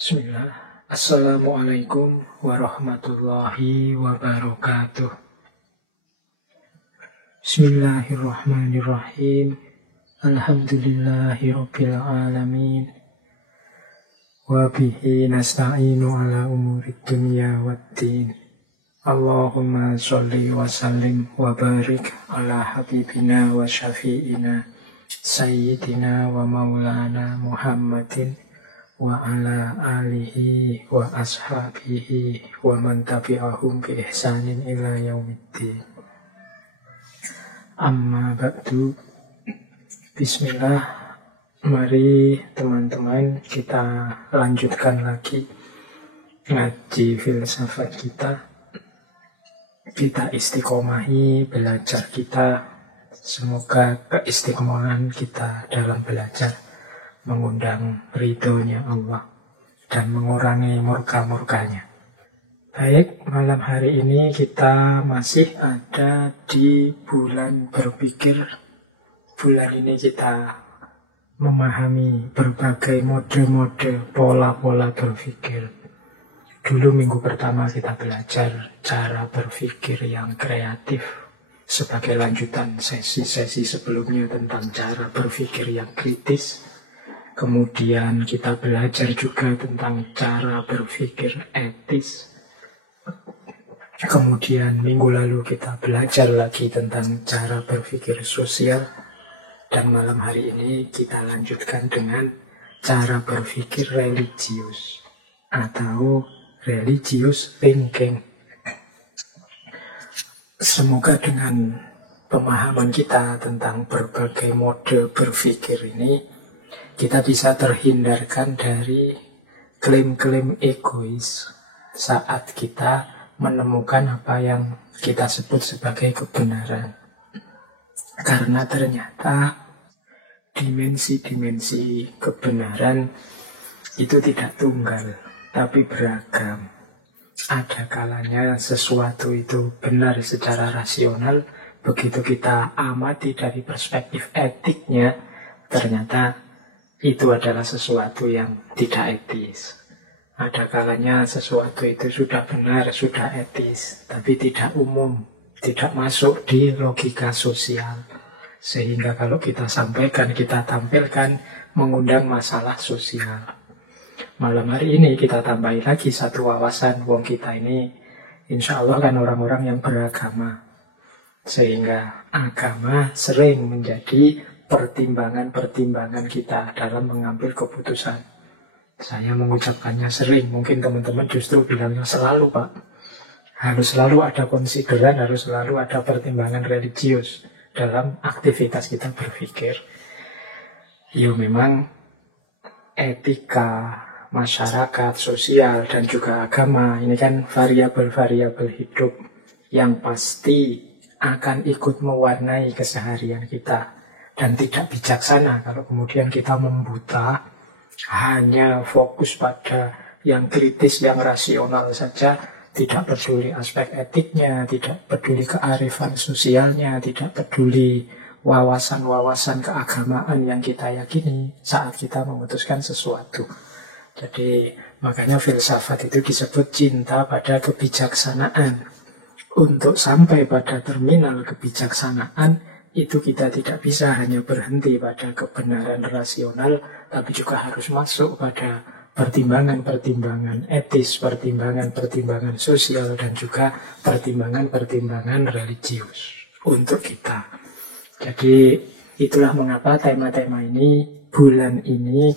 Bismillah. Assalamualaikum warahmatullahi wabarakatuh. Bismillahirrahmanirrahim. Alhamdulillahi rabbil alamin. Wa bihi nasta'inu ala umurid dunya waddin. Allahumma sholli wa sallim wa barik ala habibina wa syafi'ina sayyidina wa maulana Muhammadin wa ala alihi wa ashabihi wa man tabi'ahum bi ihsanin ila yaumiddin. Amma ba'du. Bismillah. Mari teman-teman kita lanjutkan lagi ngaji filsafat kita. Kita istiqomahi belajar kita. Semoga keistiqomahan kita dalam belajar mengundang ridhonya Allah dan mengurangi murka-murkanya. Baik, malam hari ini kita masih ada di bulan berpikir. Bulan ini kita memahami berbagai mode-mode pola-pola berpikir. Dulu minggu pertama kita belajar cara berpikir yang kreatif sebagai lanjutan sesi-sesi sebelumnya tentang cara berpikir yang kritis. Kemudian kita belajar juga tentang cara berpikir etis. Kemudian minggu lalu kita belajar lagi tentang cara berpikir sosial. Dan malam hari ini kita lanjutkan dengan cara berpikir religius atau religious thinking. Semoga dengan pemahaman kita tentang berbagai mode berpikir ini kita bisa terhindarkan dari klaim-klaim egois saat kita menemukan apa yang kita sebut sebagai kebenaran. Karena ternyata dimensi-dimensi kebenaran itu tidak tunggal, tapi beragam. Ada kalanya sesuatu itu benar secara rasional, begitu kita amati dari perspektif etiknya, ternyata itu adalah sesuatu yang tidak etis. Ada kalanya sesuatu itu sudah benar, sudah etis, tapi tidak umum, tidak masuk di logika sosial. Sehingga kalau kita sampaikan, kita tampilkan, mengundang masalah sosial. Malam hari ini kita tambahin lagi satu wawasan. Wong kita ini insya Allah kan orang-orang yang beragama. Sehingga agama sering menjadi pertimbangan-pertimbangan kita dalam mengambil keputusan. Saya mengucapkannya sering, mungkin teman-teman justru bilangnya selalu, Pak. Harus selalu ada konsideran, harus selalu ada pertimbangan religius dalam aktivitas kita berpikir. Ya memang etika, masyarakat, sosial, dan juga agama, ini kan variabel-variabel hidup yang pasti akan ikut mewarnai keseharian kita. Dan tidak bijaksana kalau kemudian kita membuta, hanya fokus pada yang kritis, yang rasional saja, tidak peduli aspek etiknya, tidak peduli kearifan sosialnya, tidak peduli wawasan-wawasan keagamaan yang kita yakini saat kita memutuskan sesuatu. Jadi makanya filsafat itu disebut cinta pada kebijaksanaan. Untuk sampai pada terminal kebijaksanaan, itu kita tidak bisa hanya berhenti pada kebenaran rasional, tapi juga harus masuk pada pertimbangan-pertimbangan etis, pertimbangan-pertimbangan sosial, dan juga pertimbangan-pertimbangan religius untuk kita. Jadi itulah mengapa tema-tema ini, bulan ini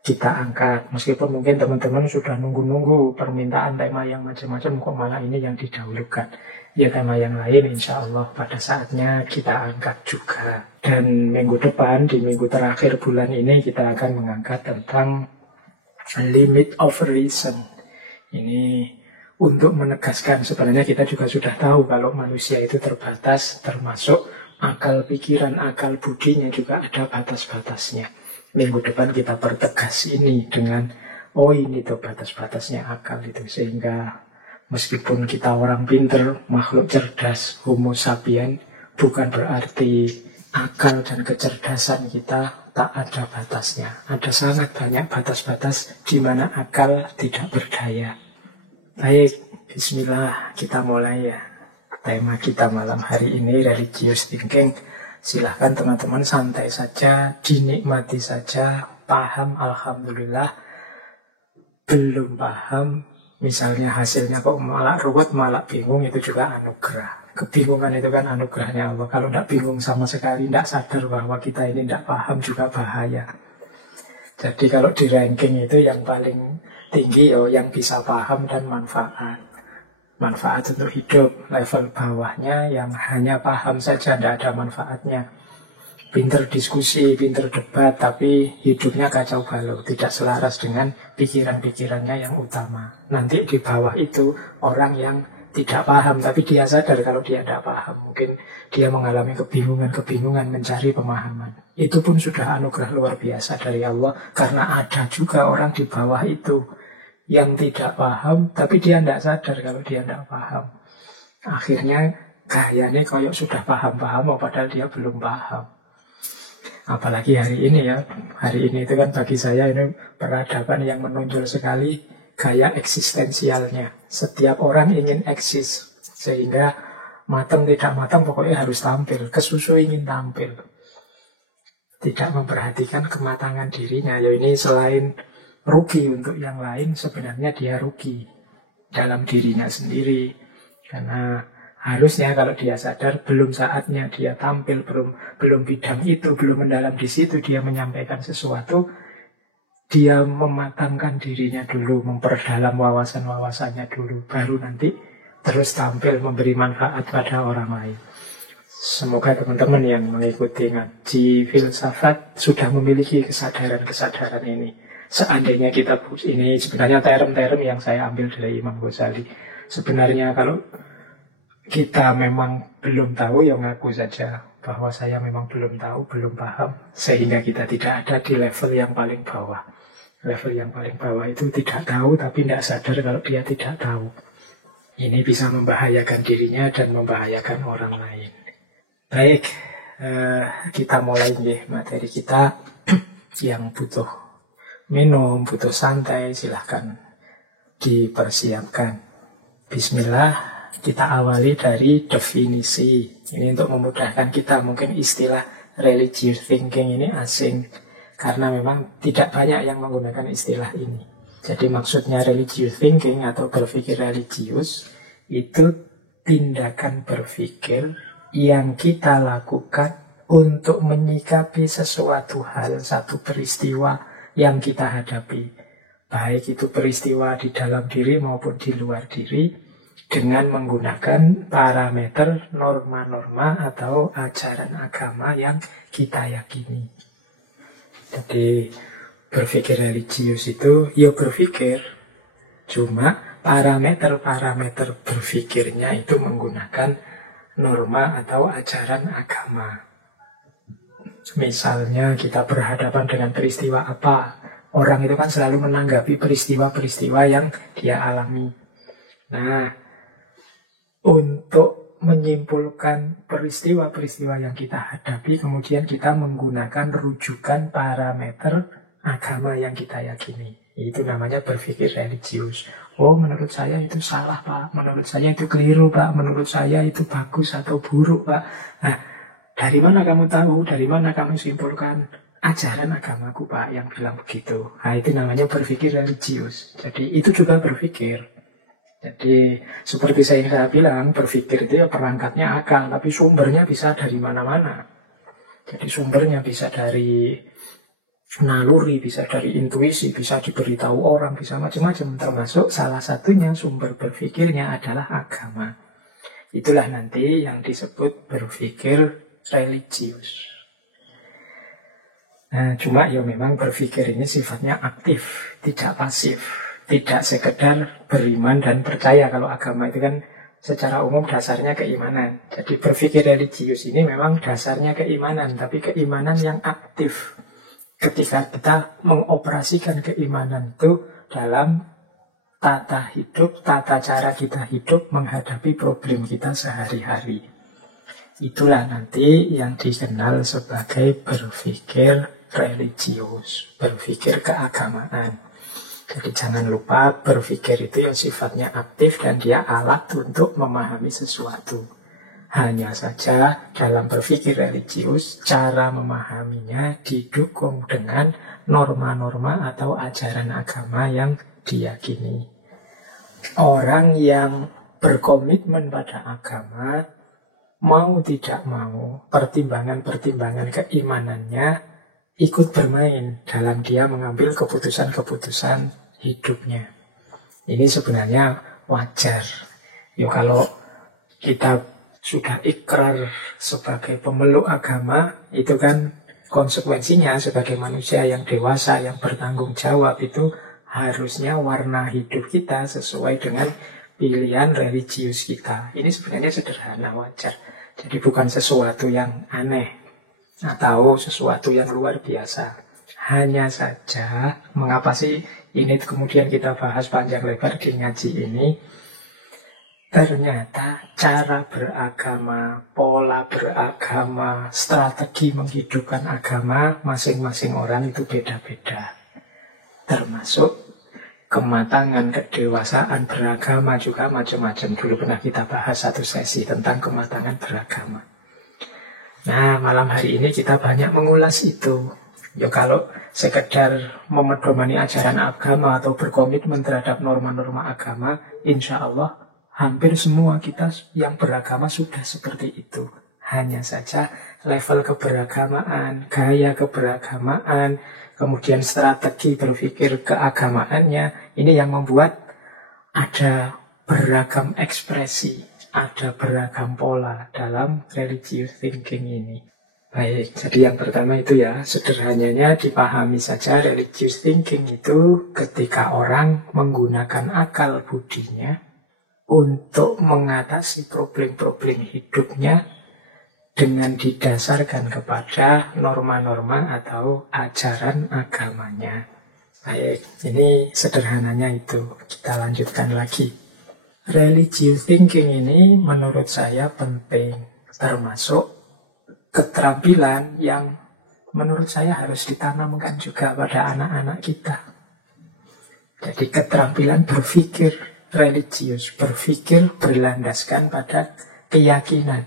kita angkat. Meskipun mungkin teman-teman sudah nunggu-nunggu permintaan tema yang macam-macam, kok malah ini yang didahulukan. Ya tema yang lain insya Allah pada saatnya kita angkat juga. Dan minggu depan, di minggu terakhir bulan ini, kita akan mengangkat tentang limit of reason. Ini untuk menegaskan, sebenarnya kita juga sudah tahu kalau manusia itu terbatas, termasuk akal pikiran, akal budinya juga ada batas-batasnya. Minggu depan kita pertegas ini dengan, oh ini tuh batas-batasnya akal itu. Sehingga meskipun kita orang pinter, makhluk cerdas, homo sapien, bukan berarti akal dan kecerdasan kita tak ada batasnya. Ada sangat banyak batas-batas di mana akal tidak berdaya. Baik, bismillah, kita mulai ya. Tema kita malam hari ini religious thinking. Silahkan teman-teman santai saja, dinikmati saja. Paham, alhamdulillah. Belum paham, misalnya hasilnya kok malah ruwet, malah bingung, itu juga anugerah. Kebingungan itu kan anugerahnya Allah. Kalau tidak bingung sama sekali, tidak sadar bahwa kita ini tidak paham juga bahaya. Jadi kalau di ranking itu yang paling tinggi yang bisa paham dan manfaat. Manfaat untuk hidup. Level bawahnya yang hanya paham saja, tidak ada manfaatnya. Pinter diskusi, pinter debat, tapi hidupnya kacau balau, tidak selaras dengan pikiran-pikirannya yang utama. Nanti di bawah itu orang yang tidak paham, tapi dia sadar kalau dia tidak paham. Mungkin dia mengalami kebingungan mencari pemahaman. Itu pun sudah anugerah luar biasa dari Allah, karena ada juga orang di bawah itu yang tidak paham, tapi dia tidak sadar kalau dia tidak paham. Akhirnya gayanya kayak sudah paham-paham, padahal dia belum paham. Apalagi hari ini ya. Hari ini itu kan bagi saya ini peradaban yang menonjol sekali gaya eksistensialnya. Setiap orang ingin eksis, sehingga matang tidak matang pokoknya harus tampil. Kesusu ingin tampil, tidak memperhatikan kematangan dirinya. Ya ini selain rugi untuk yang lain, sebenarnya dia rugi dalam dirinya sendiri. Karena harusnya kalau dia sadar belum saatnya dia tampil, belum bidang itu, belum mendalam di situ dia menyampaikan sesuatu. Dia mematangkan dirinya dulu, memperdalam wawasan-wawasannya dulu, baru nanti terus tampil memberi manfaat pada orang lain. Semoga teman-teman yang mengikuti ngaji filsafat sudah memiliki kesadaran-kesadaran ini. Seandainya kita ini sebenarnya term-term yang saya ambil dari Imam Ghazali. Sebenarnya kalau kita memang belum tahu, ya ngaku saja bahwa saya memang belum tahu, belum paham, sehingga kita tidak ada di level yang paling bawah. Level yang paling bawah itu tidak tahu, tapi tidak sadar kalau dia tidak tahu. Ini bisa membahayakan dirinya dan membahayakan orang lain. Baik, kita mulai materi kita. Yang butuh minum, butuh santai, silahkan dipersiapkan. Bismillah. Kita awali dari definisi. Ini untuk memudahkan kita. Mungkin istilah religious thinking ini asing, karena memang tidak banyak yang menggunakan istilah ini. Jadi maksudnya religious thinking atau berpikir religius itu tindakan berpikir yang kita lakukan untuk menyikapi sesuatu hal, satu peristiwa yang kita hadapi. Baik itu peristiwa di dalam diri maupun di luar diri, dengan menggunakan parameter norma-norma atau ajaran agama yang kita yakini. Jadi berpikir religius itu ya berpikir, cuma parameter-parameter berpikirnya itu menggunakan norma atau ajaran agama. Misalnya kita berhadapan dengan peristiwa apa, orang itu kan selalu menanggapi peristiwa-peristiwa yang dia alami. Nah, untuk menyimpulkan peristiwa-peristiwa yang kita hadapi, kemudian kita menggunakan rujukan parameter agama yang kita yakini. Itu namanya berpikir religius. Oh, menurut saya itu salah, Pak. Menurut saya itu keliru, Pak. Menurut saya itu bagus atau buruk, Pak. Nah, dari mana kamu tahu? Dari mana kamu simpulkan? Ajaran agamaku, Pak, yang bilang begitu. Nah, itu namanya berpikir religius. Jadi itu juga berpikir. Jadi seperti saya bilang, berpikir itu ya perangkatnya akal, tapi sumbernya bisa dari mana-mana. Jadi sumbernya bisa dari naluri, bisa dari intuisi, bisa diberitahu orang, bisa macam-macam. Termasuk salah satunya sumber berpikirnya adalah agama. Itulah nanti yang disebut berpikir religius. Nah, cuma ya memang berpikir ini sifatnya aktif, tidak pasif. Tidak sekedar beriman dan percaya. Kalau agama itu kan secara umum dasarnya keimanan. Jadi berpikir religius ini memang dasarnya keimanan, tapi keimanan yang aktif. Ketika kita mengoperasikan keimanan itu dalam tata hidup, tata cara kita hidup menghadapi problem kita sehari-hari. Itulah nanti yang dikenal sebagai berpikir religius, berpikir keagamaan. Jadi jangan lupa berpikir itu yang sifatnya aktif dan dia alat untuk memahami sesuatu. Hanya saja dalam berpikir religius, cara memahaminya didukung dengan norma-norma atau ajaran agama yang diyakini. Orang yang berkomitmen pada agama, mau tidak mau, pertimbangan-pertimbangan keimanannya ikut bermain dalam dia mengambil keputusan-keputusan hidupnya. Ini sebenarnya wajar. Kalau kita sudah ikrar sebagai pemeluk agama, itu kan konsekuensinya sebagai manusia yang dewasa, yang bertanggung jawab, itu harusnya warna hidup kita sesuai dengan pilihan religius kita. Ini sebenarnya sederhana, wajar. Jadi bukan sesuatu yang aneh atau sesuatu yang luar biasa. Hanya saja, mengapa sih ini kemudian kita bahas panjang lebar di ngaji ini? Ternyata cara beragama, pola beragama, strategi menghidupkan agama masing-masing orang itu beda-beda. Termasuk kematangan, kedewasaan beragama juga macam-macam. Dulu pernah kita bahas satu sesi tentang kematangan beragama. Nah, malam hari ini kita banyak mengulas itu. Kalau sekedar memedomani ajaran agama atau berkomitmen terhadap norma-norma agama, insya Allah hampir semua kita yang beragama sudah seperti itu. Hanya saja level keberagamaan, gaya keberagamaan, kemudian strategi berpikir keagamaannya, ini yang membuat ada beragam ekspresi, ada beragam pola dalam religious thinking ini. Baik, jadi yang pertama itu ya, sederhananya dipahami saja religious thinking itu ketika orang menggunakan akal budinya untuk mengatasi problem-problem hidupnya dengan didasarkan kepada norma-norma atau ajaran agamanya. Baik, ini sederhananya itu. Kita lanjutkan lagi. Religious thinking ini menurut saya penting, termasuk keterampilan yang menurut saya harus ditanamkan juga pada anak-anak kita. Jadi keterampilan berpikir religius, berpikir berlandaskan pada keyakinan.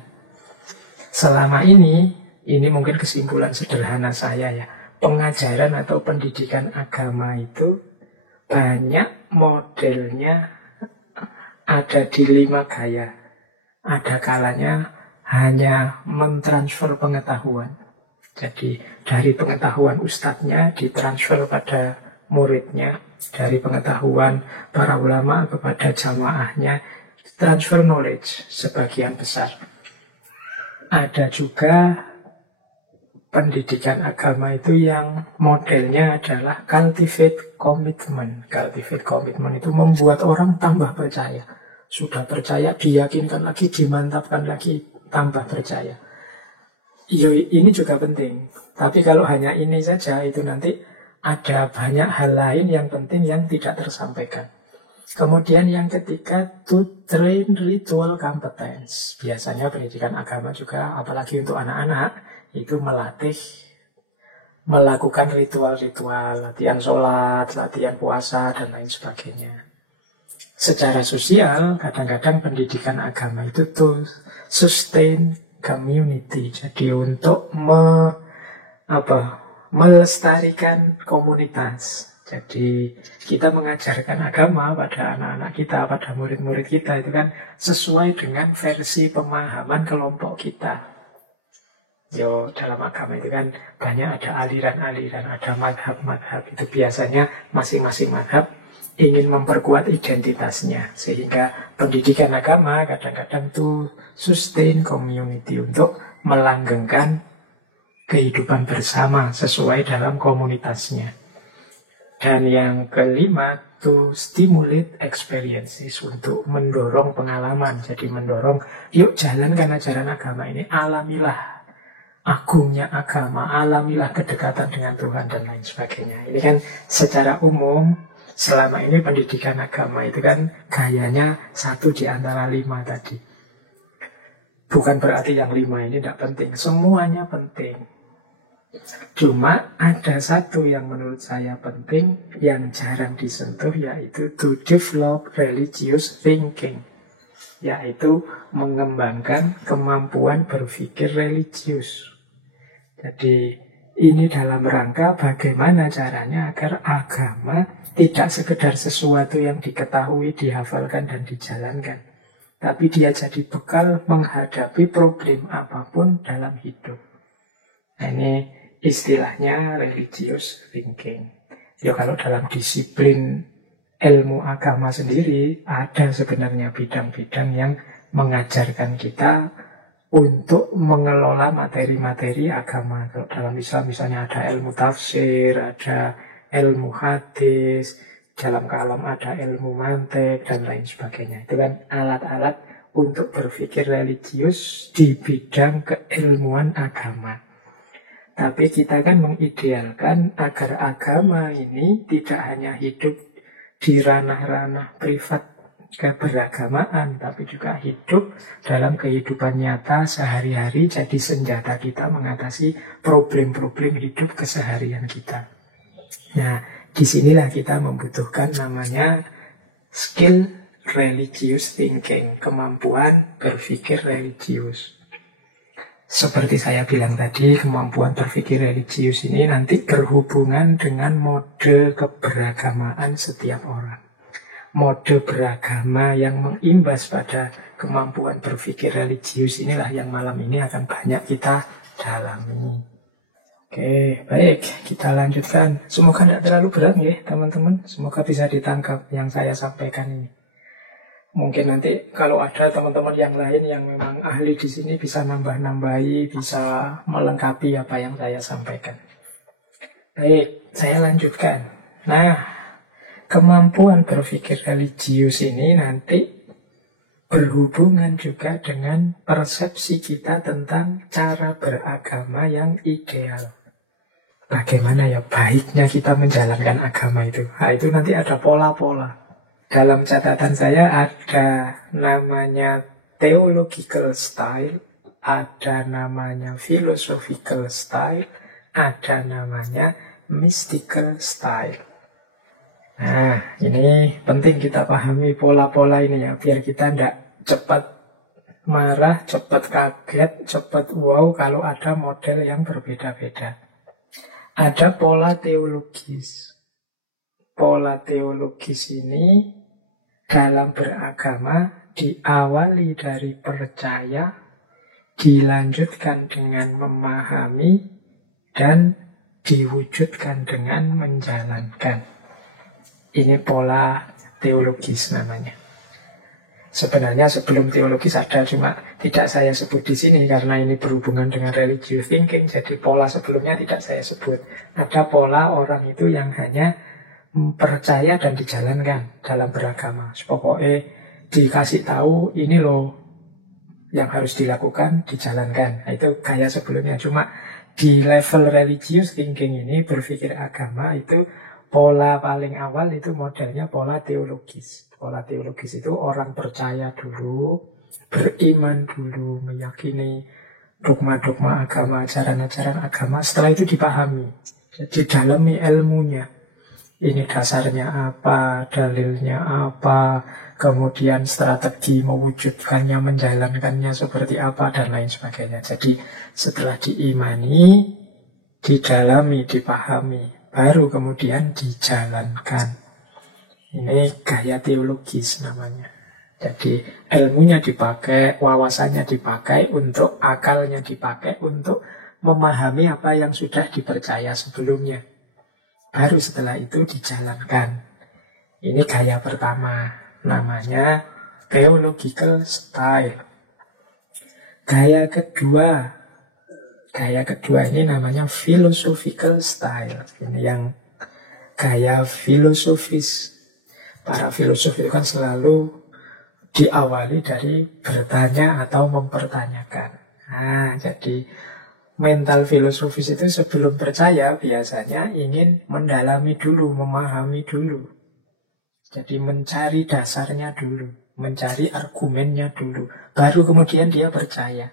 Selama ini mungkin kesimpulan sederhana saya ya, pengajaran atau pendidikan agama itu banyak modelnya ada di 5 gaya. Ada kalanya hanya mentransfer pengetahuan. Jadi dari pengetahuan ustadznya ditransfer pada muridnya, dari pengetahuan para ulama kepada jamaahnya, transfer knowledge sebagian besar. Ada juga pendidikan agama itu yang modelnya adalah cultivate commitment. Cultivate commitment itu membuat orang tambah percaya. Sudah percaya, diyakinkan lagi, dimantapkan lagi, tambah percaya. Ini juga penting. Tapi kalau hanya ini saja, itu nanti ada banyak hal lain yang penting yang tidak tersampaikan. Kemudian yang ketiga, to train ritual competence. Biasanya pendidikan agama juga, apalagi untuk anak-anak, itu melatih melakukan ritual-ritual, latihan sholat, latihan puasa, dan lain sebagainya. Secara sosial, kadang-kadang pendidikan agama itu to sustain community. Jadi untuk melestarikan komunitas. Jadi kita mengajarkan agama pada anak-anak kita, pada murid-murid kita itu kan sesuai dengan versi pemahaman kelompok kita. Dalam agama itu kan banyak ada aliran-aliran, ada madhab-madhab. Itu biasanya masing-masing madhab ingin memperkuat identitasnya. Sehingga pendidikan agama kadang-kadang itu sustain community, untuk melanggengkan kehidupan bersama sesuai dalam komunitasnya. Dan yang kelima, to stimulate experiences, untuk mendorong pengalaman. Jadi mendorong, yuk jalankan ajaran agama ini, alamilah agungnya agama, alamilah kedekatan dengan Tuhan, dan lain sebagainya. Ini kan secara umum, selama ini pendidikan agama itu kan gayanya 1 di antara 5 tadi. Bukan berarti yang 5 ini tidak penting. Semuanya penting. Cuma ada satu yang menurut saya penting, yang jarang disentuh, yaitu to develop religious thinking. Yaitu mengembangkan kemampuan berpikir religius. Jadi ini dalam rangka bagaimana caranya agar agama tidak sekedar sesuatu yang diketahui, dihafalkan, dan dijalankan. Tapi dia jadi bekal menghadapi problem apapun dalam hidup. Nah, ini istilahnya religious thinking. Ya kalau dalam disiplin ilmu agama sendiri ada sebenarnya bidang-bidang yang mengajarkan kita untuk mengelola materi-materi agama. Kalau dalam Islam misalnya ada ilmu tafsir, ada ilmu hadis, dalam kalam ada ilmu mantik, dan lain sebagainya. Itu kan alat-alat untuk berpikir religius di bidang keilmuan agama. Tapi kita kan mengidealkan agar agama ini tidak hanya hidup di ranah-ranah privat keberagamaan, tapi juga hidup dalam kehidupan nyata sehari-hari, jadi senjata kita mengatasi problem-problem hidup keseharian kita. Nah, disinilah kita membutuhkan namanya skill religious thinking, kemampuan berpikir religius. Seperti saya bilang tadi, kemampuan berpikir religius ini nanti berhubungan dengan mode keberagamaan setiap orang. Mode beragama yang mengimbas pada kemampuan berpikir religius inilah yang malam ini akan banyak kita dalami. Oke, baik, kita lanjutkan. Semoga tidak terlalu berat ya teman-teman. Semoga bisa ditangkap yang saya sampaikan ini. Mungkin nanti kalau ada teman-teman yang lain yang memang ahli di sini bisa nambah-nambahi, bisa melengkapi apa yang saya sampaikan. Baik, saya lanjutkan. Nah, kemampuan berpikir religius ini nanti berhubungan juga dengan persepsi kita tentang cara beragama yang ideal. Bagaimana ya baiknya kita menjalankan agama itu. Nah, itu nanti ada pola-pola. Dalam catatan saya ada namanya theological style, ada namanya philosophical style, ada namanya mystical style. Nah, ini penting kita pahami pola-pola ini ya, biar kita tidak cepat marah, cepat kaget, cepat wow kalau ada model yang berbeda-beda. Ada pola teologis. Pola teologis ini dalam beragama diawali dari percaya, dilanjutkan dengan memahami, dan diwujudkan dengan menjalankan. Ini pola teologis namanya. Sebenarnya sebelum teologis ada, cuma tidak saya sebut di sini karena ini berhubungan dengan religious thinking. Jadi pola sebelumnya tidak saya sebut. Ada pola orang itu yang hanya percaya dan dijalankan dalam beragama. Pokoknya dikasih tahu ini loh yang harus dilakukan, dijalankan. Nah, itu gaya sebelumnya. Cuma di level religious thinking ini, berpikir agama itu pola paling awal itu modelnya pola teologis. Pola teologis itu orang percaya dulu, beriman dulu, meyakini dogma-dogma agama, ajaran-ajaran agama. Setelah itu dipahami, jadi dalami ilmunya. Ini dasarnya apa, dalilnya apa, kemudian strategi mewujudkannya, menjalankannya seperti apa, dan lain sebagainya. Jadi setelah diimani, didalami, dipahami, baru kemudian dijalankan. Ini gaya teologis namanya. Jadi ilmunya dipakai, wawasannya dipakai, untuk akalnya dipakai, untuk memahami apa yang sudah dipercaya sebelumnya. Baru setelah itu dijalankan. Ini gaya pertama, namanya theological style. Gaya kedua ini namanya philosophical style. Ini yang gaya filosofis. Para filosof itu kan selalu diawali dari bertanya atau mempertanyakan. Nah, jadi mental filosofis itu sebelum percaya biasanya ingin mendalami dulu, memahami dulu. Jadi mencari dasarnya dulu, mencari argumennya dulu, baru kemudian dia percaya.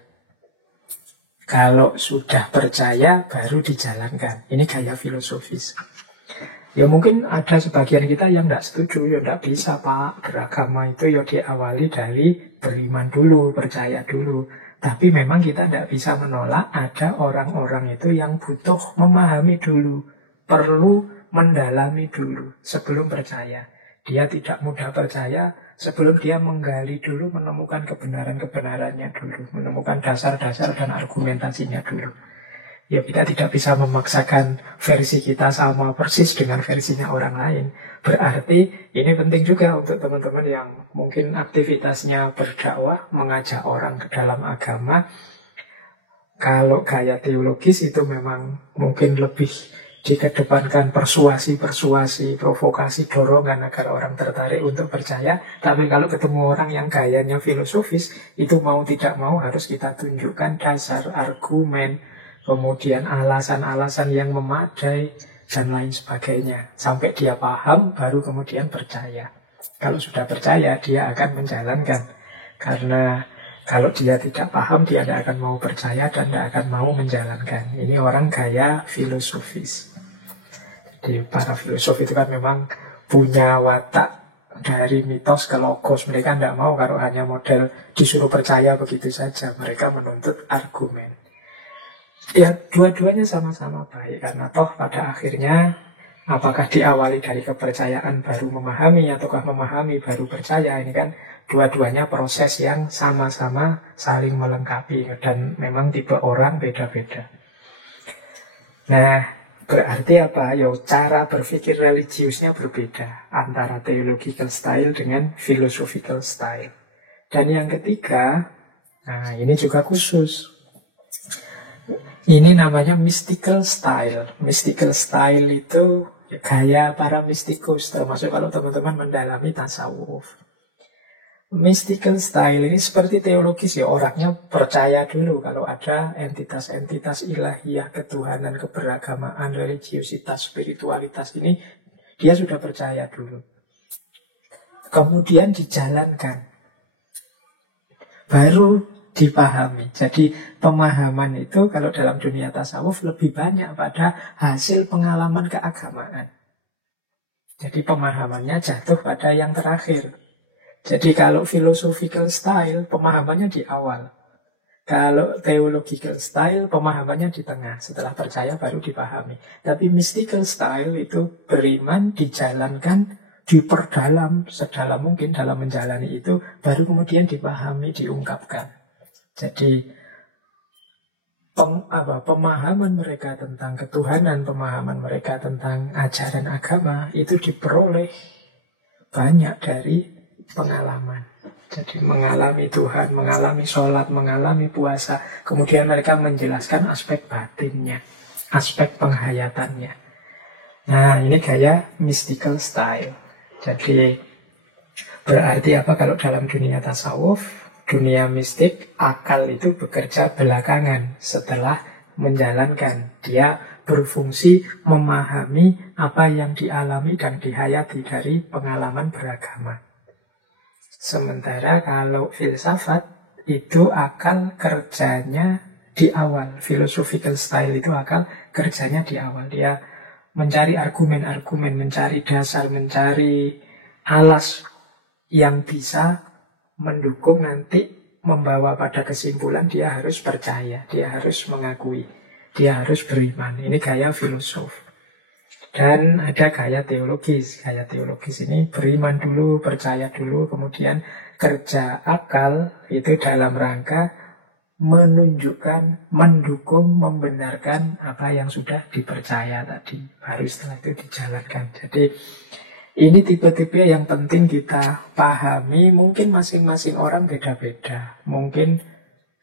Kalau sudah percaya, baru dijalankan. Ini gaya filosofis. Ya mungkin ada sebagian kita yang tidak setuju, ya tidak bisa Pak, beragama itu ya diawali dari beriman dulu, percaya dulu. Tapi memang kita tidak bisa menolak ada orang-orang itu yang butuh memahami dulu, perlu mendalami dulu sebelum percaya. Dia tidak mudah percaya sebelum dia menggali dulu, menemukan kebenaran-kebenarannya dulu, menemukan dasar-dasar dan argumentasinya dulu. Ya kita tidak bisa memaksakan versi kita sama persis dengan versinya orang lain. Berarti ini penting juga untuk teman-teman yang mungkin aktivitasnya berdakwah, mengajak orang ke dalam agama. Kalau gaya teologis itu memang mungkin lebih dikedepankan persuasi, provokasi, dorongan agar orang tertarik untuk percaya. Tapi kalau ketemu orang yang gayanya filosofis, itu mau tidak mau harus kita tunjukkan dasar, argumen, kemudian alasan-alasan yang memadai, dan lain sebagainya. Sampai dia paham, baru kemudian percaya. Kalau sudah percaya, dia akan menjalankan. Karena kalau dia tidak paham, dia tidak akan mau percaya dan tidak akan mau menjalankan. Ini orang gaya filosofis. Jadi para filosof itu kan memang punya watak dari mitos ke logos. Mereka tidak mau kalau hanya model disuruh percaya begitu saja. Mereka menuntut argumen. Ya dua-duanya sama-sama baik. Karena toh pada akhirnya apakah diawali dari kepercayaan baru memahami, ataukah memahami baru percaya. Ini kan dua-duanya proses yang sama-sama saling melengkapi. Dan memang tipe orang beda-beda. Nah, berarti apa? Ya, cara berpikir religiusnya berbeda antara theological style dengan philosophical style. Dan yang ketiga, nah ini juga khusus. Ini namanya mystical style. Mystical style itu gaya para mistikus, termasuk kalau teman-teman mendalami tasawuf. Mystical style ini seperti teologis ya, orangnya percaya dulu kalau ada entitas-entitas ilahiyah, ketuhanan, keberagamaan, religiusitas, spiritualitas ini, dia sudah percaya dulu. Kemudian dijalankan, baru dipahami. Jadi pemahaman itu kalau dalam dunia tasawuf lebih banyak pada hasil pengalaman keagamaan. Jadi pemahamannya jatuh pada yang terakhir. Jadi kalau philosophical style, pemahamannya di awal. Kalau theological style, pemahamannya di tengah. Setelah percaya baru dipahami. Tapi mystical style itu beriman, dijalankan, diperdalam sedalam mungkin dalam menjalani itu, baru kemudian dipahami, diungkapkan. Jadi pemahaman mereka tentang ketuhanan, pemahaman mereka tentang ajaran agama, itu diperoleh banyak dari pengalaman. Jadi mengalami Tuhan, mengalami sholat, mengalami puasa. Kemudian mereka menjelaskan aspek batinnya, aspek penghayatannya. Nah ini gaya mystical style. Jadi berarti apa kalau dalam dunia tasawuf, dunia mistik, akal itu bekerja belakangan setelah menjalankan. Dia berfungsi memahami apa yang dialami dan dihayati dari pengalaman beragama. Sementara kalau filsafat itu akal kerjanya di awal. Philosophical style itu akal kerjanya di awal. Dia mencari argumen-argumen, mencari dasar, mencari alas yang bisa mendukung nanti membawa pada kesimpulan. Dia harus percaya, dia harus mengakui, dia harus beriman. Ini gaya filosof. Dan ada gaya teologis. Gaya teologis ini beriman dulu, percaya dulu, kemudian kerja akal itu dalam rangka menunjukkan, mendukung, membenarkan apa yang sudah dipercaya tadi. Baru setelah itu dijalankan. Jadi ini tipe-tipe yang penting kita pahami. Mungkin masing-masing orang beda-beda. Mungkin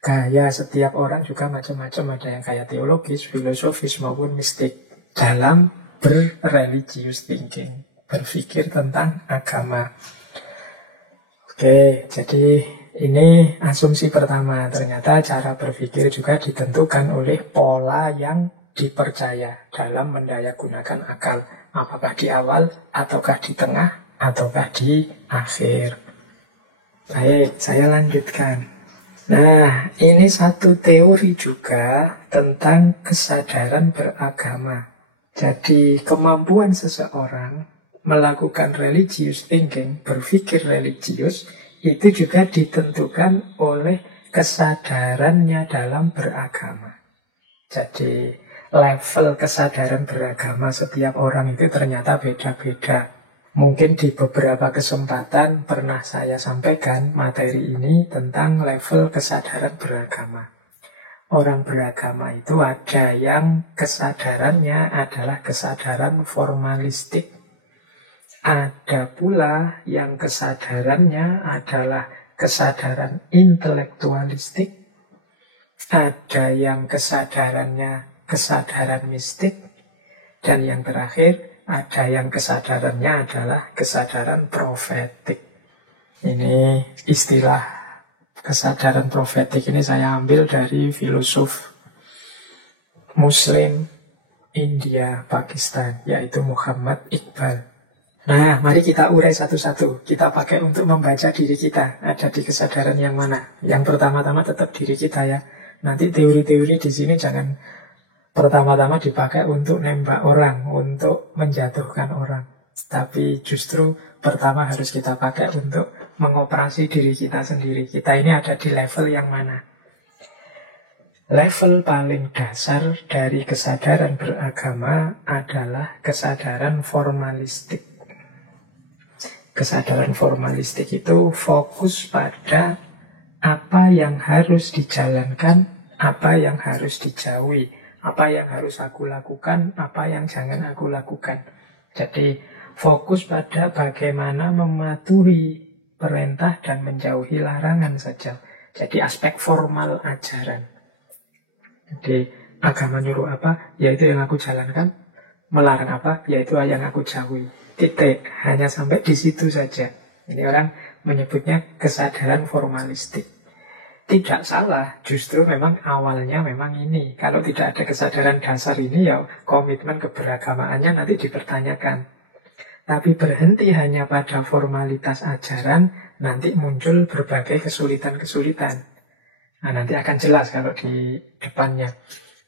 gaya setiap orang juga macam-macam. Ada yang gaya teologis, filosofis maupun mistik dalam berreligious thinking, berpikir tentang agama. Oke, jadi ini asumsi pertama. Ternyata cara berpikir juga ditentukan oleh pola yang dipercaya dalam mendayagunakan akal. Apakah di awal, ataukah di tengah, ataukah di akhir. Baik, saya lanjutkan. Nah, ini satu teori juga tentang kesadaran beragama. Jadi, kemampuan seseorang melakukan religious thinking, berpikir religius, itu juga ditentukan oleh kesadarannya dalam beragama. Jadi, level kesadaran beragama setiap orang itu ternyata beda-beda. Mungkin di beberapa kesempatan pernah saya sampaikan materi ini tentang level kesadaran beragama. Orang beragama itu ada yang kesadarannya adalah kesadaran formalistik. Ada pula yang kesadarannya adalah kesadaran intelektualistik. Ada yang kesadarannya kesadaran mistik. Dan yang terakhir, ada yang kesadarannya adalah kesadaran profetik. Ini istilah kesadaran profetik ini saya ambil dari filosof Muslim India Pakistan, yaitu Muhammad Iqbal. Nah, mari kita urai satu-satu. Kita pakai untuk membaca diri kita. Ada di kesadaran yang mana? Yang pertama-tama tetap diri kita ya. Nanti teori-teori di sini jangan pertama-tama dipakai untuk nembak orang, untuk menjatuhkan orang. Tapi justru pertama harus kita pakai untuk mengoperasi diri kita sendiri. Kita ini ada di level yang mana? Level paling dasar dari kesadaran beragama adalah kesadaran formalistik. Kesadaran formalistik itu fokus pada apa yang harus dijalankan, apa yang harus dijauhi. Apa yang harus aku lakukan, apa yang jangan aku lakukan. Jadi fokus pada bagaimana mematuhi perintah dan menjauhi larangan saja. Jadi aspek formal ajaran. Jadi agama nyuruh apa, yaitu yang aku jalankan. Melarang apa, yaitu yang aku jauhi. Titik, hanya sampai di situ saja. Ini orang menyebutnya kesadaran formalistik. Tidak salah, justru memang awalnya memang ini. Kalau tidak ada kesadaran dasar ini, ya komitmen keberagamaannya nanti dipertanyakan. Tapi berhenti hanya pada formalitas ajaran, nanti muncul berbagai kesulitan-kesulitan. Nah, nanti akan jelas kalau di depannya.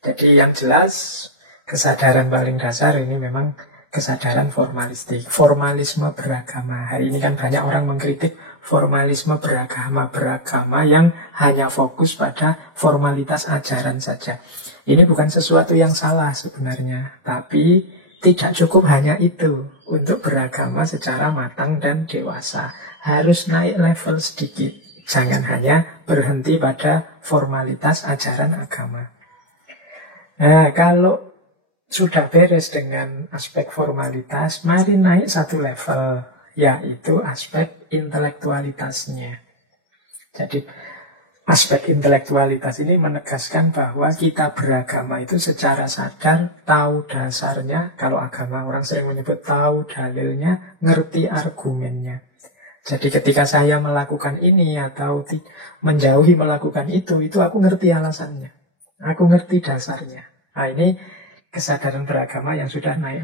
Jadi yang jelas, kesadaran paling dasar ini memang kesadaran formalistik. Formalisme beragama. Hari ini kan banyak orang mengkritik formalisme beragama yang hanya fokus pada formalitas ajaran saja. Ini bukan sesuatu yang salah sebenarnya, tapi tidak cukup hanya itu untuk beragama secara matang dan dewasa. Harus naik level sedikit, jangan hanya berhenti pada formalitas ajaran agama. Nah, kalau sudah beres dengan aspek formalitas, mari naik satu level, yaitu aspek intelektualitasnya. Jadi aspek intelektualitas ini menegaskan bahwa kita beragama itu secara sadar tahu dasarnya. Kalau agama orang sering menyebut tahu dalilnya, ngerti argumennya. Jadi ketika saya melakukan ini atau menjauhi melakukan itu aku ngerti alasannya. Aku ngerti dasarnya. Nah, ini kesadaran beragama yang sudah naik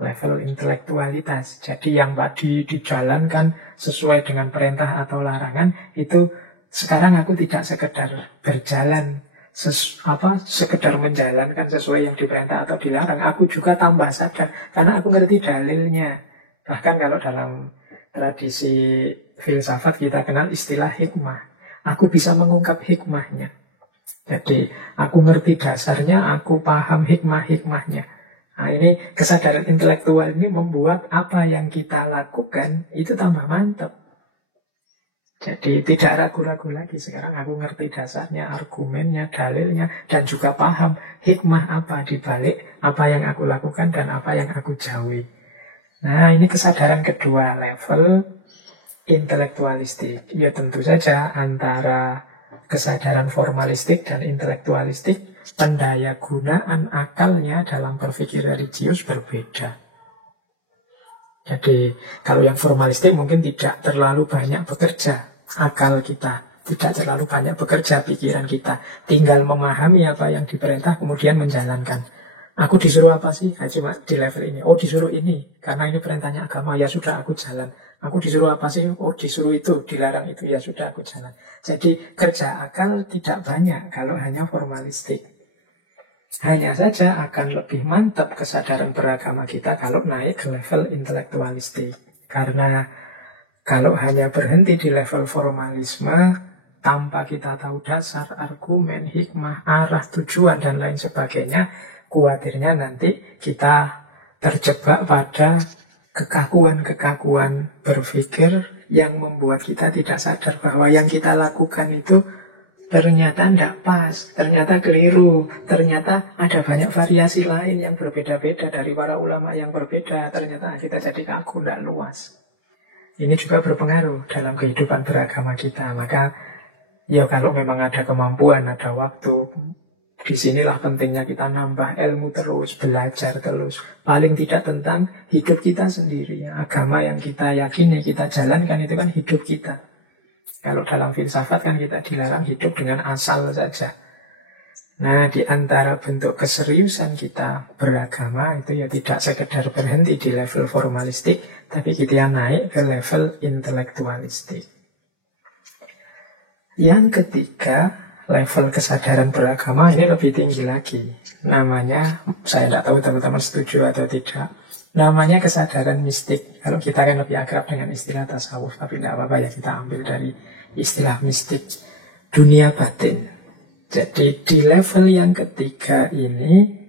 level intelektualitas. Jadi yang tadi dijalankan sesuai dengan perintah atau larangan, itu sekarang aku tidak sekedar berjalan sekedar menjalankan sesuai yang diperintah atau dilarang. Aku juga tambah sadar karena aku ngerti dalilnya. Bahkan kalau dalam tradisi filsafat kita kenal istilah hikmah. Aku bisa mengungkap hikmahnya. Jadi aku ngerti dasarnya, aku paham hikmah-hikmahnya. Nah, ini kesadaran intelektual ini membuat apa yang kita lakukan itu tambah mantap. Jadi tidak ragu-ragu lagi. Sekarang aku ngerti dasarnya, argumennya, dalilnya, dan juga paham hikmah apa di balik apa yang aku lakukan dan apa yang aku jauhi. Nah, ini kesadaran kedua, level intelektualistik. Ya tentu saja antara kesadaran formalistik dan intelektualistik, pendaya gunaan akalnya dalam berpikir religius berbeda. Jadi kalau yang formalistik mungkin tidak terlalu banyak bekerja akal kita, tidak terlalu banyak bekerja pikiran kita, tinggal memahami apa yang diperintah kemudian menjalankan. Aku disuruh apa sih? Cuma di level ini. Oh, disuruh ini karena ini perintahnya agama, ya sudah aku jalan. Aku disuruh apa sih? Oh, disuruh itu, dilarang itu, ya sudah aku jalan. Jadi kerja akal tidak banyak kalau hanya formalistik. Hanya saja akan lebih mantap kesadaran beragama kita kalau naik ke level intelektualistik. Karena kalau hanya berhenti di level formalisme, tanpa kita tahu dasar, argumen, hikmah, arah, tujuan, dan lain sebagainya, khawatirnya nanti kita terjebak pada kekakuan-kekakuan berpikir yang membuat kita tidak sadar bahwa yang kita lakukan itu ternyata tidak pas, ternyata keliru, ternyata ada banyak variasi lain yang berbeda-beda dari para ulama yang berbeda, ternyata kita jadi kaku, tidak luas. Ini juga berpengaruh dalam kehidupan beragama kita. Maka ya kalau memang ada kemampuan, ada waktu, disinilah pentingnya kita nambah ilmu terus, belajar terus. Paling tidak tentang hidup kita sendiri. Agama yang kita yakini, kita jalankan itu kan hidup kita. Kalau dalam filsafat kan kita dilarang hidup dengan asal saja. Nah, di antara bentuk keseriusan kita beragama itu ya tidak sekedar berhenti di level formalistik, tapi kita naik ke level intelektualistik. Yang ketiga, level kesadaran beragama ini lebih tinggi lagi. Namanya, saya tidak tahu teman-teman setuju atau tidak, namanya kesadaran mistik. Kalau kita kan lebih akrab dengan istilah tasawuf, tapi tidak apa-apa ya kita ambil dari istilah mistik. Dunia batin. Jadi di level yang ketiga ini,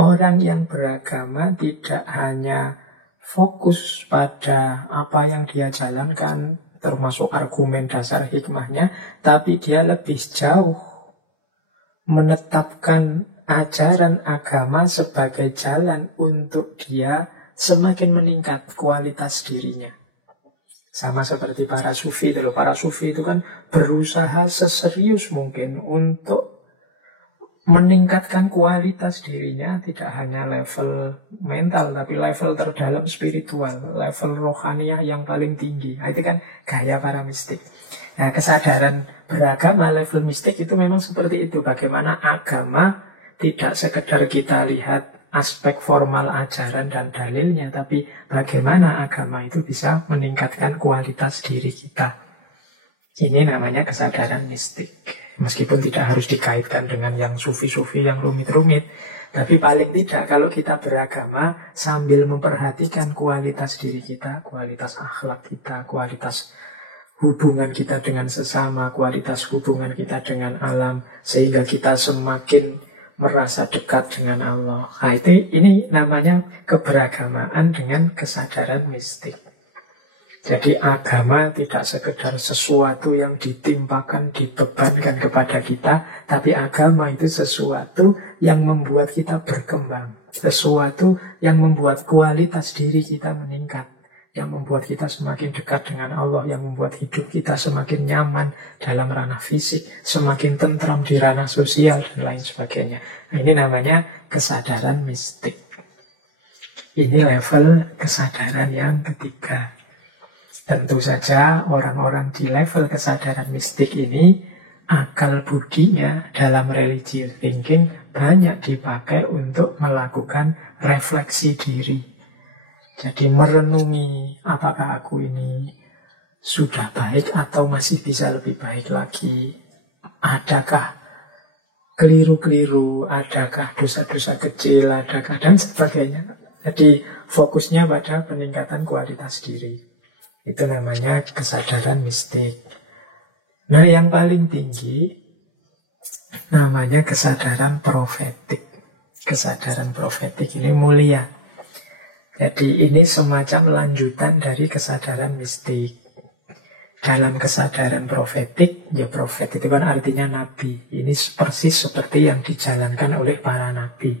orang yang beragama tidak hanya fokus pada apa yang dia jalankan, termasuk argumen dasar hikmahnya, tapi dia lebih jauh menetapkan ajaran agama sebagai jalan untuk dia semakin meningkat kualitas dirinya. Sama seperti para sufi dulu. Para sufi itu kan berusaha seserius mungkin untuk meningkatkan kualitas dirinya, tidak hanya level mental, tapi level terdalam spiritual, level rohaniah yang paling tinggi. Nah, itu kan gaya para mistik. Nah, kesadaran beragama level mistik itu memang seperti itu. Bagaimana agama tidak sekedar kita lihat aspek formal ajaran dan dalilnya, tapi bagaimana agama itu bisa meningkatkan kualitas diri kita. Ini namanya kesadaran mistik. Meskipun tidak harus dikaitkan dengan yang sufi-sufi yang rumit-rumit, tapi paling tidak kalau kita beragama sambil memperhatikan kualitas diri kita, kualitas akhlak kita, kualitas hubungan kita dengan sesama, kualitas hubungan kita dengan alam, sehingga kita semakin merasa dekat dengan Allah. Nah, ini namanya keberagamaan dengan kesadaran mistik. Jadi agama tidak sekedar sesuatu yang ditimpakan, dibebankan kepada kita, tapi agama itu sesuatu yang membuat kita berkembang, sesuatu yang membuat kualitas diri kita meningkat, yang membuat kita semakin dekat dengan Allah, yang membuat hidup kita semakin nyaman dalam ranah fisik, semakin tentram di ranah sosial, dan lain sebagainya. Nah, ini namanya kesadaran mistik. Ini level kesadaran yang ketiga. Tentu saja orang-orang di level kesadaran mistik ini, akal budinya dalam religious thinking banyak dipakai untuk melakukan refleksi diri. Jadi merenungi, apakah aku ini sudah baik atau masih bisa lebih baik lagi? Adakah keliru-keliru, adakah dosa-dosa kecil, adakah dan sebagainya. Jadi fokusnya pada peningkatan kualitas diri. Itu namanya kesadaran mistik. Nah, yang paling tinggi namanya kesadaran profetik. Kesadaran profetik ini mulia. Jadi ini semacam lanjutan dari kesadaran mistik. Dalam kesadaran profetik, ya profet itu kan artinya nabi. Ini persis seperti yang dijalankan oleh para nabi.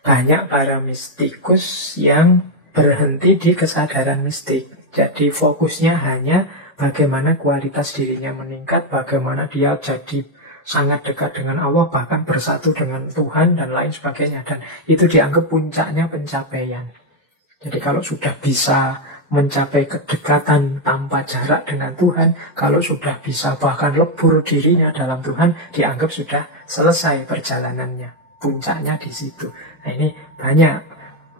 Banyak para mistikus yang berhenti di kesadaran mistik. Jadi fokusnya hanya bagaimana kualitas dirinya meningkat, bagaimana dia jadi sangat dekat dengan Allah, bahkan bersatu dengan Tuhan dan lain sebagainya. Dan itu dianggap puncaknya pencapaian. Jadi kalau sudah bisa mencapai kedekatan tanpa jarak dengan Tuhan, kalau sudah bisa bahkan lebur dirinya dalam Tuhan, dianggap sudah selesai perjalanannya. Puncaknya di situ. Nah, ini banyak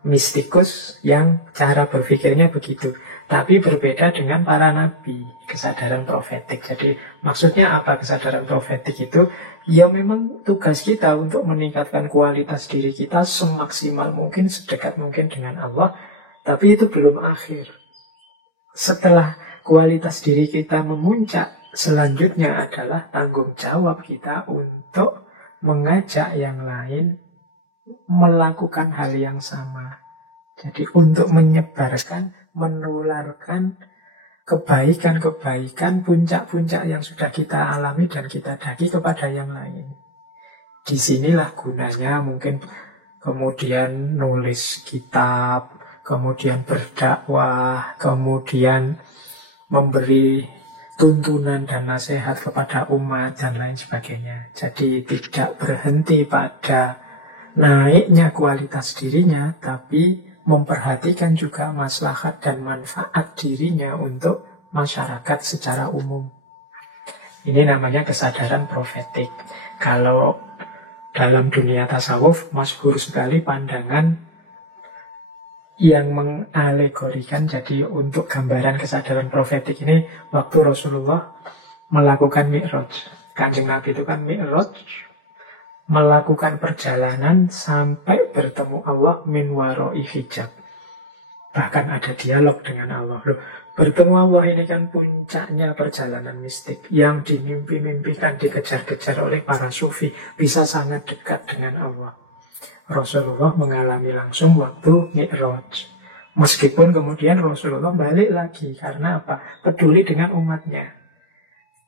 mistikus yang cara berpikirnya begitu. Tapi berbeda dengan para nabi, kesadaran profetik. Jadi maksudnya apa kesadaran profetik itu? Ya memang tugas kita untuk meningkatkan kualitas diri kita semaksimal mungkin, sedekat mungkin dengan Allah. Tapi itu belum akhir. Setelah kualitas diri kita memuncak, selanjutnya adalah tanggung jawab kita untuk mengajak yang lain melakukan hal yang sama. Jadi untuk menyebarkan, menularkan kebaikan-kebaikan, puncak-puncak yang sudah kita alami dan kita daki kepada yang lain. Disinilah gunanya mungkin kemudian nulis kitab, kemudian berdakwah, kemudian memberi tuntunan dan nasihat kepada umat dan lain sebagainya. Jadi tidak berhenti pada naiknya kualitas dirinya, tapi memperhatikan juga maslahat dan manfaat dirinya untuk masyarakat secara umum. Ini namanya kesadaran profetik. Kalau dalam dunia tasawuf masyhur sekali pandangan yang mengalegorikan. Jadi untuk gambaran kesadaran profetik ini waktu Rasulullah melakukan Mi'raj. Kanjeng Nabi itu kan Mi'raj, melakukan perjalanan sampai bertemu Allah min waro'i hijab. Bahkan ada dialog dengan Allah. Loh, bertemu Allah ini kan puncaknya perjalanan mistik yang dimimpi-mimpikan, dikejar-kejar oleh para sufi, bisa sangat dekat dengan Allah. Rasulullah mengalami langsung waktu Mi'raj. Meskipun kemudian Rasulullah balik lagi. Karena apa? Peduli dengan umatnya.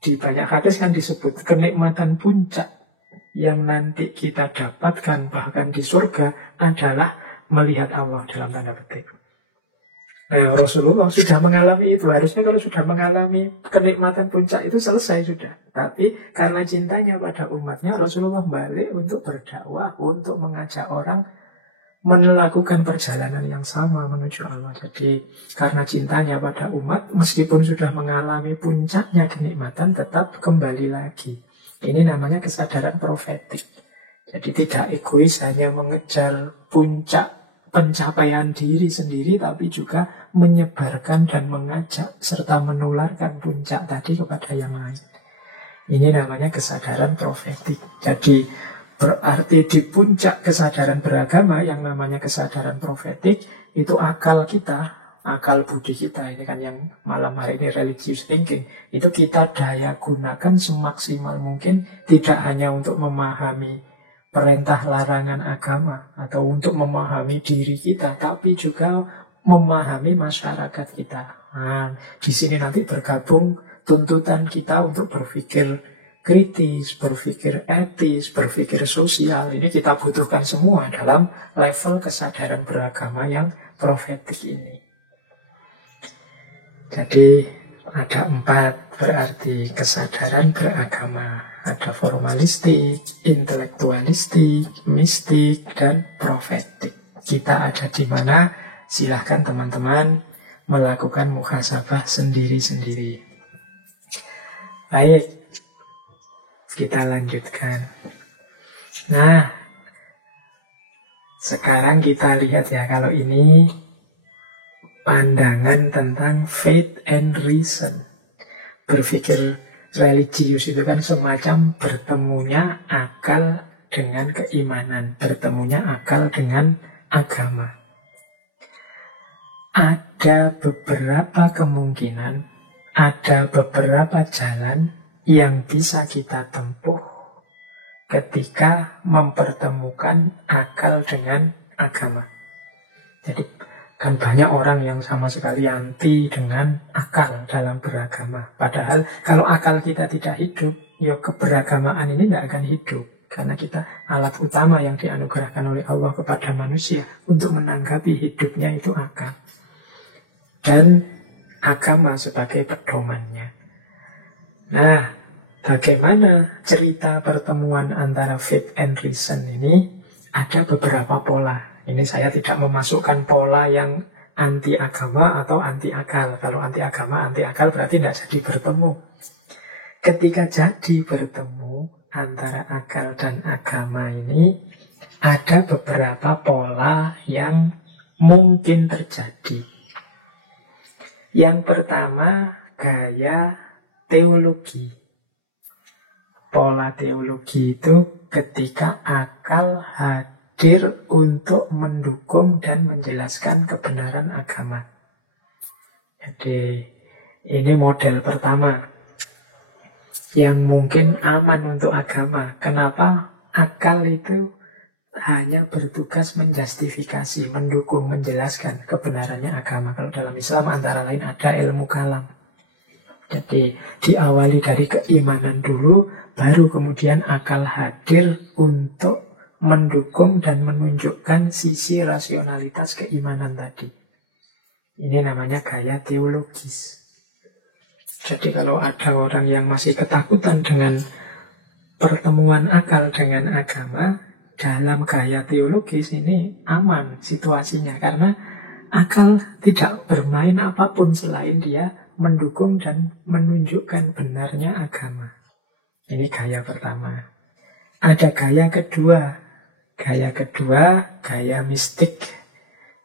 Di banyak hadis kan disebut kenikmatan puncak yang nanti kita dapatkan bahkan di surga adalah melihat Allah dalam tanda petik. Nah, Rasulullah sudah mengalami itu. Harusnya kalau sudah mengalami kenikmatan puncak itu selesai sudah. Tapi karena cintanya pada umatnya, Rasulullah balik untuk berdakwah, untuk mengajak orang melakukan perjalanan yang sama menuju Allah. Jadi karena cintanya pada umat, meskipun sudah mengalami puncaknya kenikmatan, tetap kembali lagi. Ini namanya kesadaran profetik. Jadi tidak egois hanya mengejar puncak pencapaian diri sendiri, tapi juga menyebarkan dan mengajak serta menularkan puncak tadi kepada yang lain. Ini namanya kesadaran profetik. Jadi berarti di puncak kesadaran beragama yang namanya kesadaran profetik itu akal kita, akal budi kita, ini kan yang malam hari ini religious thinking, itu kita daya gunakan semaksimal mungkin, tidak hanya untuk memahami perintah larangan agama atau untuk memahami diri kita, tapi juga memahami masyarakat kita. Nah, di sini nanti bergabung tuntutan kita untuk berpikir kritis, berpikir etis, berpikir sosial. Ini kita butuhkan semua dalam level kesadaran beragama yang profetik ini. Jadi ada 4 berarti kesadaran beragama. Ada formalistik, intelektualistik, mistik, dan profetik. Kita ada di mana? Silahkan teman-teman melakukan muhasabah sendiri-sendiri. Baik, kita lanjutkan. Nah, sekarang kita lihat ya, kalau ini pandangan tentang faith and reason. Berpikir religius itu kan semacam bertemunya akal dengan keimanan, bertemunya akal dengan agama. Ada beberapa kemungkinan, ada beberapa jalan yang bisa kita tempuh ketika mempertemukan akal dengan agama. Jadi kan banyak orang yang sama sekali anti dengan akal dalam beragama. Padahal kalau akal kita tidak hidup, ya keberagamaan ini tidak akan hidup. Karena kita alat utama yang dianugerahkan oleh Allah kepada manusia untuk menanggapi hidupnya itu akal. Dan agama sebagai pedomannya. Nah, bagaimana cerita pertemuan antara faith and reason ini? Ada beberapa pola. Ini saya tidak memasukkan pola yang anti agama atau anti akal. Kalau anti agama, anti akal berarti tidak jadi bertemu. Ketika jadi bertemu antara akal dan agama ini, ada beberapa pola yang mungkin terjadi. Yang pertama, gaya teologi. Pola teologi itu ketika akal hadir untuk mendukung dan menjelaskan kebenaran agama. Jadi ini model pertama yang mungkin aman untuk agama. Kenapa? Akal itu hanya bertugas menjustifikasi, mendukung, menjelaskan kebenarannya agama. Kalau dalam Islam antara lain ada ilmu kalam. Jadi diawali dari keimanan dulu, baru kemudian akal hadir untuk mendukung dan menunjukkan sisi rasionalitas keimanan tadi. Ini namanya gaya teologis. Jadi kalau ada orang yang masih ketakutan dengan pertemuan akal dengan agama, dalam gaya teologis ini aman situasinya. Karena akal tidak bermain apapun selain dia mendukung dan menunjukkan benarnya agama. Ini gaya pertama. Ada gaya kedua. Gaya kedua, gaya mistik.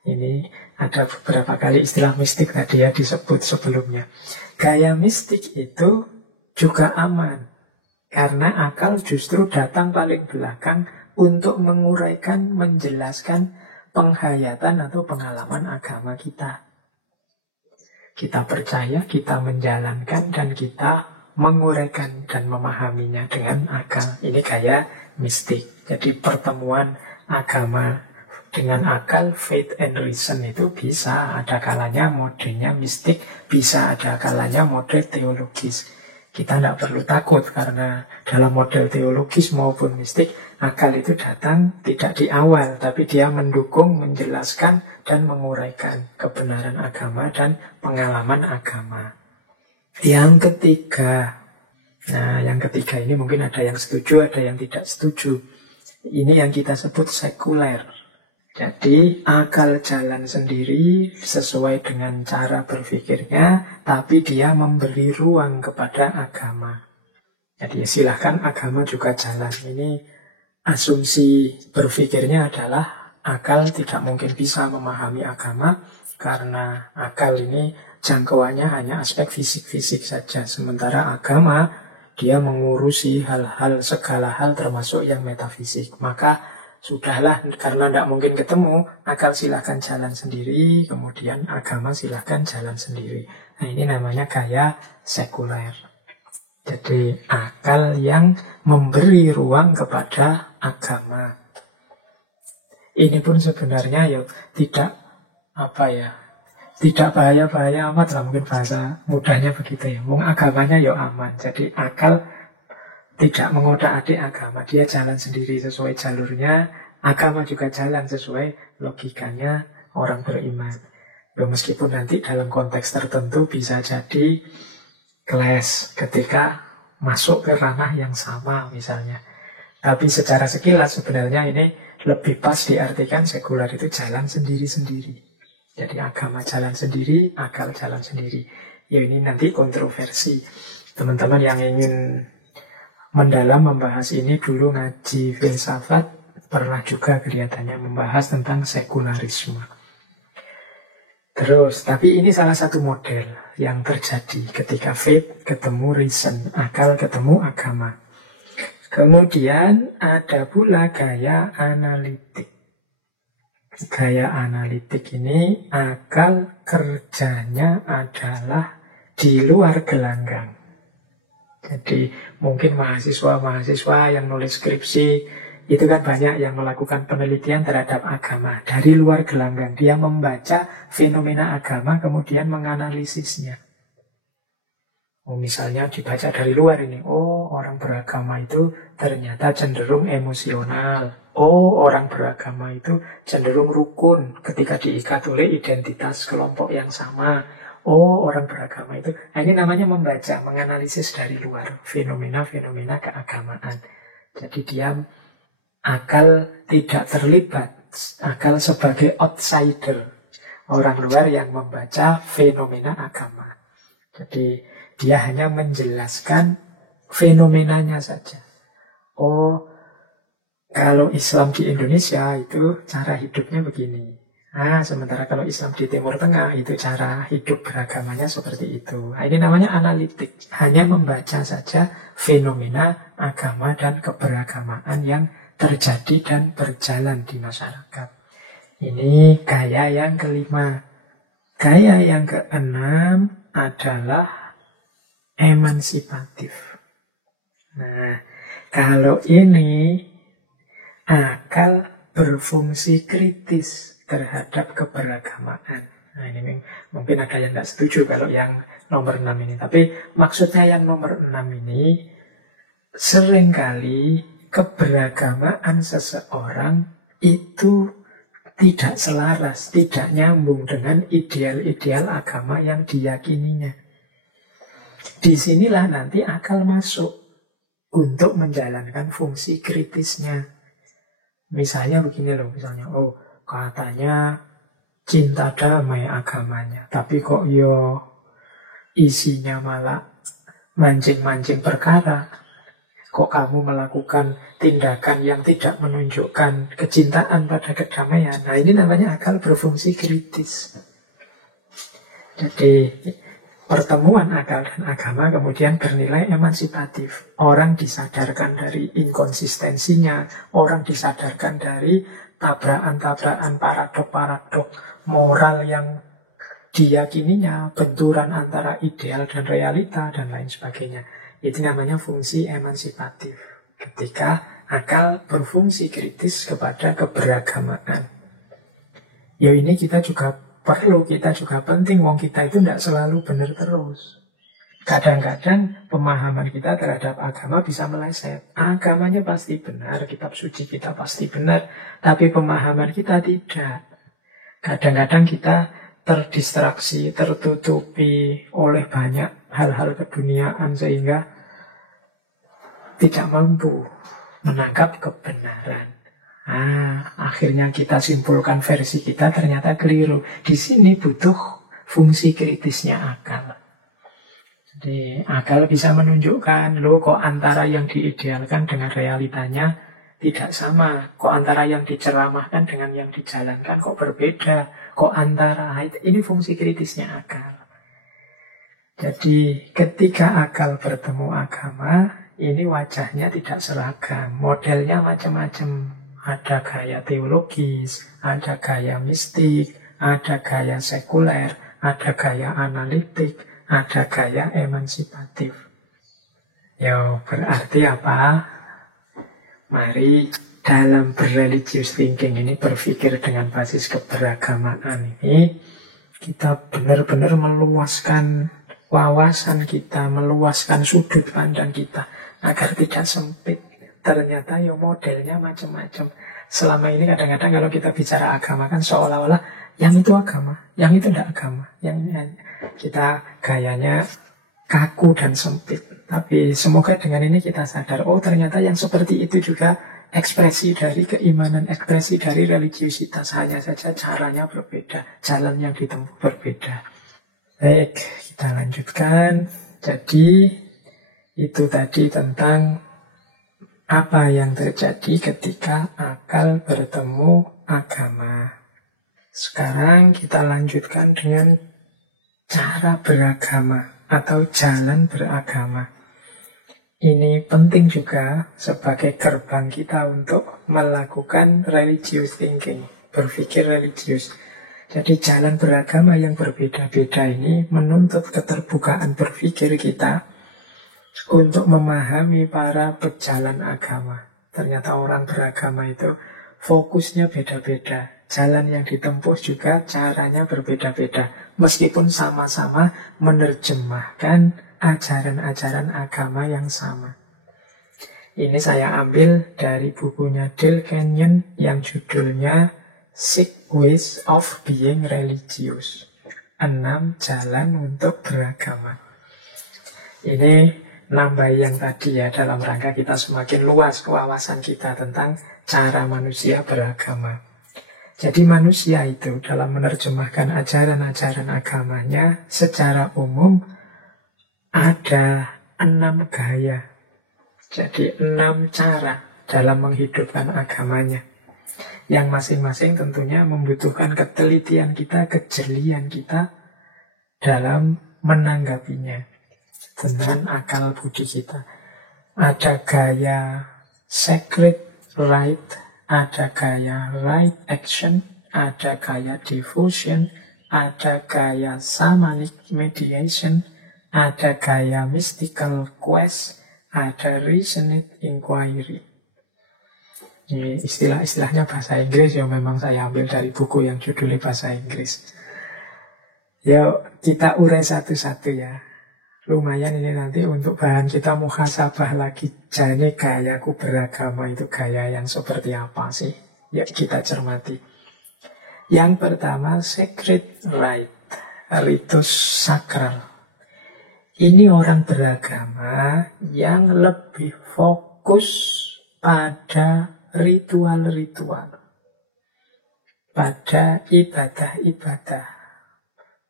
Ini ada beberapa kali istilah mistik tadi ya disebut sebelumnya. Gaya mistik itu juga aman. Karena akal justru datang paling belakang untuk menguraikan, menjelaskan penghayatan atau pengalaman agama kita. Kita percaya, kita menjalankan, dan kita menguraikan dan memahaminya dengan akal. Ini gaya mistik. Jadi pertemuan agama dengan akal, faith and reason itu bisa ada kalanya modenya mistik, bisa ada kalanya mode teologis. Kita tidak perlu takut karena dalam model teologis maupun mistik, akal itu datang tidak di awal, tapi dia mendukung, menjelaskan, dan menguraikan kebenaran agama dan pengalaman agama. Yang ketiga, yang ketiga ini mungkin ada yang setuju, ada yang tidak setuju. Ini yang kita sebut sekuler. Jadi akal jalan sendiri sesuai dengan cara berpikirnya, tapi dia memberi ruang kepada agama. Jadi silahkan agama juga jalan. Ini asumsi berpikirnya adalah akal tidak mungkin bisa memahami agama, karena akal ini jangkauannya hanya aspek fisik-fisik saja. Sementara agama, dia mengurusi hal-hal, segala hal termasuk yang metafisik. Maka sudahlah, karena tidak mungkin ketemu, akal silahkan jalan sendiri, kemudian agama silahkan jalan sendiri. Nah ini namanya gaya sekuler. Jadi akal yang memberi ruang kepada agama. Ini pun sebenarnya tidak bahaya-bahaya amat lah, mungkin bahasa mudahnya begitu ya. Agamanya aman. Jadi akal tidak mengotak-atik agama, dia jalan sendiri sesuai jalurnya. Agama juga jalan sesuai logikanya orang beriman. Meskipun nanti dalam konteks tertentu bisa jadi clash ketika masuk ke ranah yang sama misalnya. Tapi secara sekilas sebenarnya ini lebih pas diartikan sekuler itu jalan sendiri-sendiri. Jadi agama jalan sendiri, akal jalan sendiri. Ya ini nanti kontroversi. Teman-teman yang ingin mendalam membahas ini dulu ngaji filsafat, pernah juga kelihatannya membahas tentang sekularisme. Terus, tapi ini salah satu model yang terjadi ketika faith ketemu reason, akal ketemu agama. Kemudian ada pula gaya analitik. Gaya analitik ini akal kerjanya adalah di luar gelanggang. Jadi mungkin mahasiswa-mahasiswa yang nulis skripsi itu kan banyak yang melakukan penelitian terhadap agama dari luar gelanggang. Dia membaca fenomena agama kemudian menganalisisnya. Misalnya dibaca dari luar ini, orang beragama itu ternyata cenderung emosional. Orang beragama itu cenderung rukun ketika diikat oleh identitas kelompok yang sama. Orang beragama itu, ini namanya membaca, menganalisis dari luar fenomena-fenomena keagamaan. Jadi dia akal tidak terlibat, akal sebagai outsider, orang luar yang membaca fenomena agama. Jadi dia hanya menjelaskan fenomenanya saja. Kalau Islam di Indonesia itu cara hidupnya begini. Sementara kalau Islam di Timur Tengah itu cara hidup beragamanya seperti itu. Ini namanya analitik. Hanya membaca saja fenomena agama dan keberagamaan yang terjadi dan berjalan di masyarakat. Ini gaya yang kelima. Gaya yang keenam adalah emansipatif. Nah, kalau ini akal berfungsi kritis terhadap keberagamaan. Nah, ini mungkin ada yang tidak setuju kalau yang nomor 6 ini. Tapi maksudnya yang nomor 6 ini, seringkali keberagamaan seseorang itu tidak selaras, tidak nyambung dengan ideal-ideal agama yang diyakininya. Disinilah nanti akal masuk untuk menjalankan fungsi kritisnya. Misalnya begini loh, misalnya, katanya cinta damai agamanya, tapi kok isinya malah mancing-mancing perkara. Kok kamu melakukan tindakan yang tidak menunjukkan kecintaan pada kedamaian? Nah, ini namanya akal berfungsi kritis. Jadi pertemuan akal dan agama kemudian bernilai emansipatif. Orang disadarkan dari inkonsistensinya, orang disadarkan dari tabrakan-tabrakan, paradok-paradok moral yang diyakininya, benturan antara ideal dan realita, dan lain sebagainya. Itu namanya fungsi emansipatif. Ketika akal berfungsi kritis kepada keberagamaan. Ya ini kita juga perlu, kita juga penting. Wong kita itu tidak selalu benar terus. Kadang-kadang pemahaman kita terhadap agama bisa meleset. Agamanya pasti benar, kitab suci kita pasti benar, tapi pemahaman kita tidak. Kadang-kadang kita terdistraksi, tertutupi oleh banyak hal-hal keduniaan sehingga tidak mampu menangkap kebenaran. Akhirnya kita simpulkan versi kita ternyata keliru. Di sini butuh fungsi kritisnya akal. Jadi akal bisa menunjukkan, kok antara yang diidealkan dengan realitanya tidak sama. Kok antara yang diceramahkan dengan yang dijalankan kok berbeda. Kok antara, ini fungsi kritisnya akal. Jadi ketika akal bertemu agama, ini wajahnya tidak seragam. Modelnya macam-macam. Ada gaya teologis, ada gaya mistik, ada gaya sekuler, ada gaya analitik, ada gaya emansipatif. Ya, berarti apa? Mari dalam religious thinking ini berpikir dengan basis keberagamaan ini, kita benar-benar meluaskan wawasan kita, meluaskan sudut pandang kita agar tidak sempit. Ternyata ya modelnya macam-macam. Selama ini kadang-kadang kalau kita bicara agama kan seolah-olah yang itu agama, yang itu tidak agama. Yang kita gayanya kaku dan sempit. Tapi semoga dengan ini kita sadar, ternyata yang seperti itu juga ekspresi dari keimanan, ekspresi dari religiusitas. Hanya saja caranya berbeda, jalan yang ditempuh berbeda. Baik, kita lanjutkan. Jadi itu tadi tentang apa yang terjadi ketika akal bertemu agama. Sekarang kita lanjutkan dengan cara beragama atau jalan beragama. Ini penting juga sebagai gerbang kita untuk melakukan religious thinking, berpikir religius. Jadi jalan beragama yang berbeda-beda ini menuntut keterbukaan berpikir kita untuk memahami para pejalan agama. Ternyata orang beragama itu fokusnya beda-beda. Jalan yang ditempuh juga caranya berbeda-beda. Meskipun sama-sama menerjemahkan ajaran-ajaran agama yang sama. Ini saya ambil dari bukunya Dale Kenyon yang judulnya Six Ways of Being Religious. 6 jalan untuk beragama. Ini nambah yang tadi ya, dalam rangka kita semakin luas kewawasan kita tentang cara manusia beragama. Jadi manusia itu dalam menerjemahkan ajaran-ajaran agamanya secara umum ada 6 gaya. Jadi 6 cara dalam menghidupkan agamanya. Yang masing-masing tentunya membutuhkan ketelitian kita, kejelian kita dalam menanggapinya dengan akal budi kita. Ada gaya sacred right, ada gaya right action, ada gaya devotion, ada gaya shamanic mediation, ada gaya mystical quest, ada reasoned inquiry. Ini istilah-istilahnya bahasa Inggris yang memang saya ambil dari buku yang judulnya bahasa Inggris. Yuk kita urai satu-satu ya. Lumayan ini nanti untuk bahan kita muhasabah lagi. Jadi gayaku beragama itu gaya yang seperti apa sih? Ya kita cermati. Yang pertama, sacred rite, ritus sakral. Ini orang beragama yang lebih fokus pada ritual-ritual, pada ibadah-ibadah,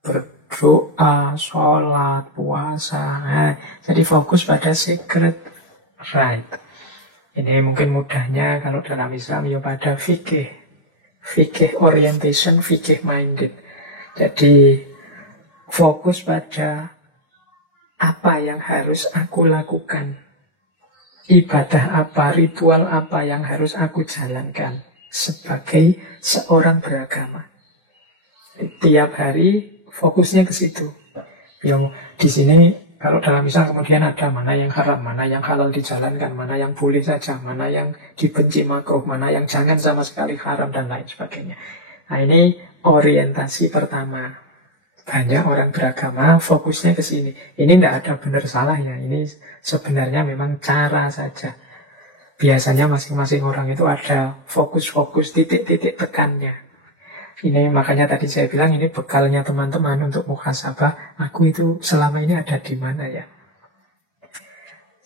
berdoa, sholat, puasa. Jadi fokus pada sacred rite. Ini mungkin mudahnya kalau dalam Islam ya pada fikih. Fikih orientation, fikih minded. Jadi fokus pada apa yang harus aku lakukan. Ibadah apa, ritual apa yang harus aku jalankan sebagai seorang beragama. Tiap hari fokusnya ke situ. Yang di sini kalau dalam Islam kemudian ada mana yang haram, mana yang halal dijalankan, mana yang boleh saja, mana yang dibenci makruh, mana yang jangan sama sekali haram dan lain sebagainya. Nah ini orientasi pertama. Banyak orang beragama fokusnya ke sini. Ini tidak ada benar salahnya. Ini sebenarnya memang cara saja. Biasanya masing-masing orang itu ada fokus-fokus titik-titik tekannya. Ini makanya tadi saya bilang ini bekalnya teman-teman untuk muhasabah. Aku itu selama ini ada di mana ya?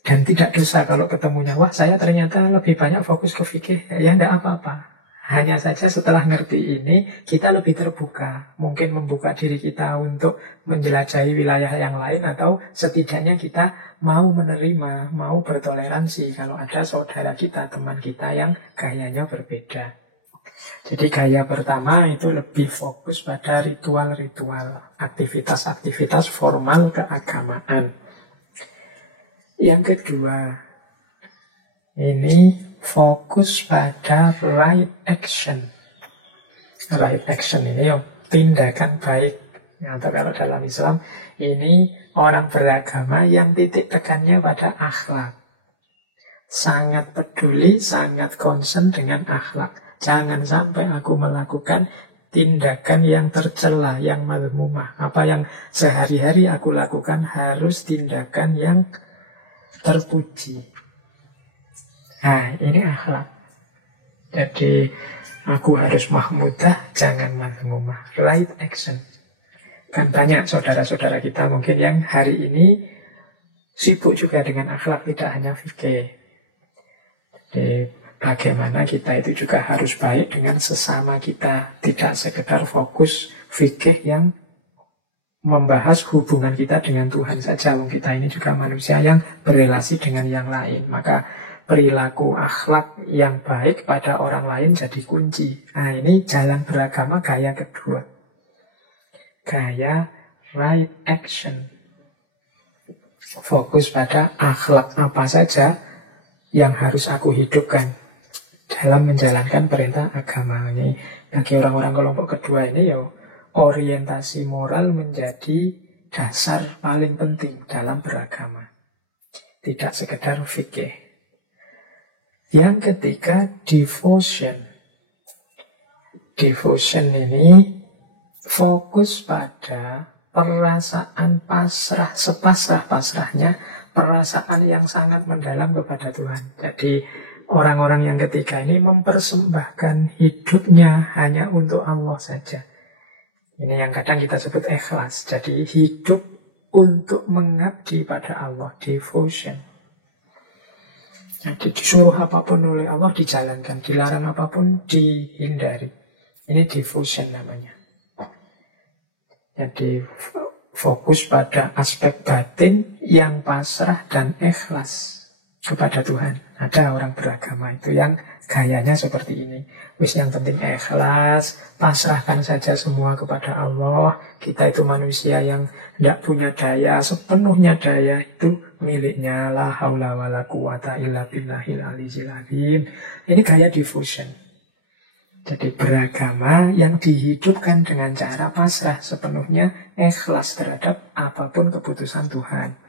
Dan tidak dosa kalau ketemunya, wah saya ternyata lebih banyak fokus ke fikih. Ya tidak apa-apa. Hanya saja setelah ngerti ini, kita lebih terbuka. Mungkin membuka diri kita untuk menjelajahi wilayah yang lain, atau setidaknya kita mau menerima, mau bertoleransi kalau ada saudara kita, teman kita yang gayanya berbeda. Jadi gaya pertama itu lebih fokus pada ritual-ritual, aktivitas-aktivitas formal keagamaan. Yang kedua, ini fokus pada right action. Right action ini tindakan baik. Atau kalau dalam Islam, ini orang beragama yang titik tekannya pada akhlak. Sangat peduli, sangat concern dengan akhlak. Jangan sampai aku melakukan tindakan yang tercela, yang mazmumah. Apa yang sehari-hari aku lakukan harus tindakan yang terpuji. Nah, ini akhlak. Jadi, aku harus mahmudah, jangan mazmumah. Right action. Kan banyak saudara-saudara kita mungkin yang hari ini sibuk juga dengan akhlak, tidak hanya fikih. Jadi, bagaimana kita itu juga harus baik dengan sesama kita. Tidak sekedar fokus fikih yang membahas hubungan kita dengan Tuhan saja. Kita ini juga manusia yang berelasi dengan yang lain. Maka perilaku akhlak yang baik pada orang lain jadi kunci. Nah ini jalan beragama gaya kedua. Gaya right action. Fokus pada akhlak apa saja yang harus aku hidupkan dalam menjalankan perintah agama. Ini bagi orang-orang kelompok kedua ini orientasi moral menjadi dasar paling penting dalam beragama. Tidak sekedar fikih. Yang ketiga, devotion. Devotion ini fokus pada perasaan pasrah, sepasrah-pasrahnya, perasaan yang sangat mendalam kepada Tuhan. Jadi orang-orang yang ketiga ini mempersembahkan hidupnya hanya untuk Allah saja. Ini yang kadang kita sebut ikhlas. Jadi hidup untuk mengabdi pada Allah, devotion. Jadi disuruh apapun oleh Allah dijalankan, dilarang apapun dihindari. Ini devotion namanya. Jadi fokus pada aspek batin yang pasrah dan ikhlas. kepada Tuhan. Ada orang beragama itu yang gayanya seperti ini. Wis yang penting ikhlas, pasrahkan saja semua kepada Allah. Kita itu manusia yang tidak punya daya, sepenuhnya daya itu miliknya. La haula wa la quwata illa billahil aliyyil azim. Ini gaya devotion. Jadi beragama yang dihidupkan dengan cara pasrah sepenuhnya, ikhlas terhadap apapun keputusan Tuhan.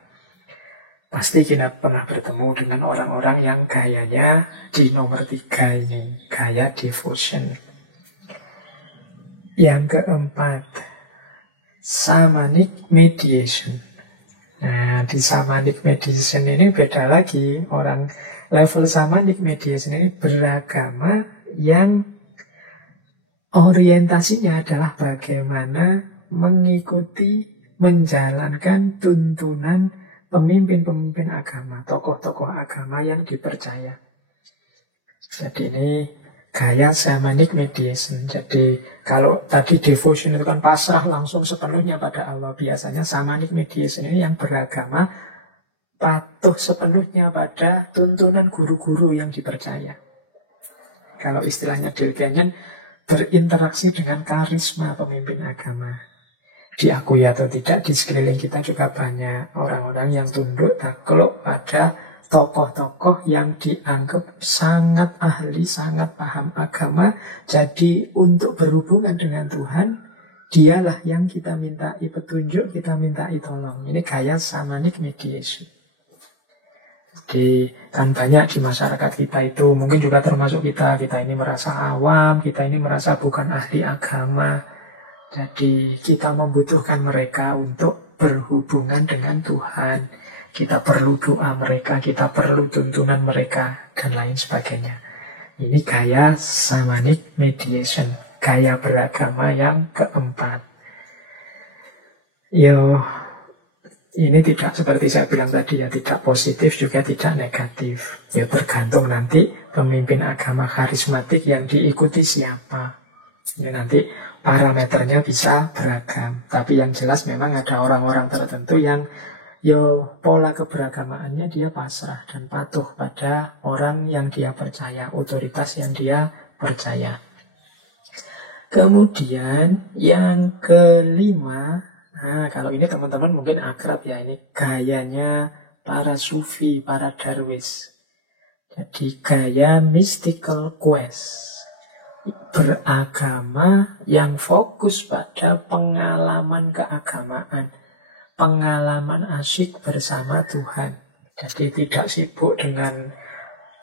Pasti kita pernah bertemu dengan orang-orang yang gayanya di nomor 3 ini, gaya devotion. Yang keempat, shamanic mediation. Nah, di shamanic mediation ini beda lagi. Orang level shamanic mediation ini beragama yang orientasinya adalah bagaimana mengikuti, menjalankan tuntunan pemimpin-pemimpin agama, tokoh-tokoh agama yang dipercaya. Jadi ini gaya shamanic mediation. Jadi kalau tadi devotion itu kan pasrah langsung sepenuhnya pada Allah. Biasanya shamanic mediation ini yang beragama patuh sepenuhnya pada tuntunan guru-guru yang dipercaya. Kalau istilahnya Dale Kenyon, berinteraksi dengan karisma pemimpin agama. Diakui atau tidak, di sekeliling kita juga banyak orang-orang yang tunduk takluk pada tokoh-tokoh yang dianggap sangat ahli, sangat paham agama. Jadi untuk berhubungan dengan Tuhan, dialah yang kita mintai petunjuk, kita mintai tolong. Ini gaya shamanic mediation. Jadi kan banyak di masyarakat kita itu, mungkin juga termasuk kita ini merasa awam, kita ini merasa bukan ahli agama. Jadi kita membutuhkan mereka untuk berhubungan dengan Tuhan. Kita perlu doa mereka, kita perlu tuntunan mereka, dan lain sebagainya. Ini gaya shamanic mediation, gaya beragama yang keempat. Ini tidak seperti saya bilang tadi ya, tidak positif juga tidak negatif. Ya tergantung nanti pemimpin agama karismatik yang diikuti siapa. Ya nanti parameternya bisa beragam. Tapi yang jelas memang ada orang-orang tertentu yang pola keberagamaannya dia pasrah dan patuh pada orang yang dia percaya, otoritas yang dia percaya. Kemudian yang kelima, nah, kalau ini teman-teman mungkin akrab ya, ini gayanya para sufi, para darwis. Jadi gaya mystical quest. Beragama yang fokus pada pengalaman keagamaan, pengalaman asyik bersama Tuhan. Jadi tidak sibuk dengan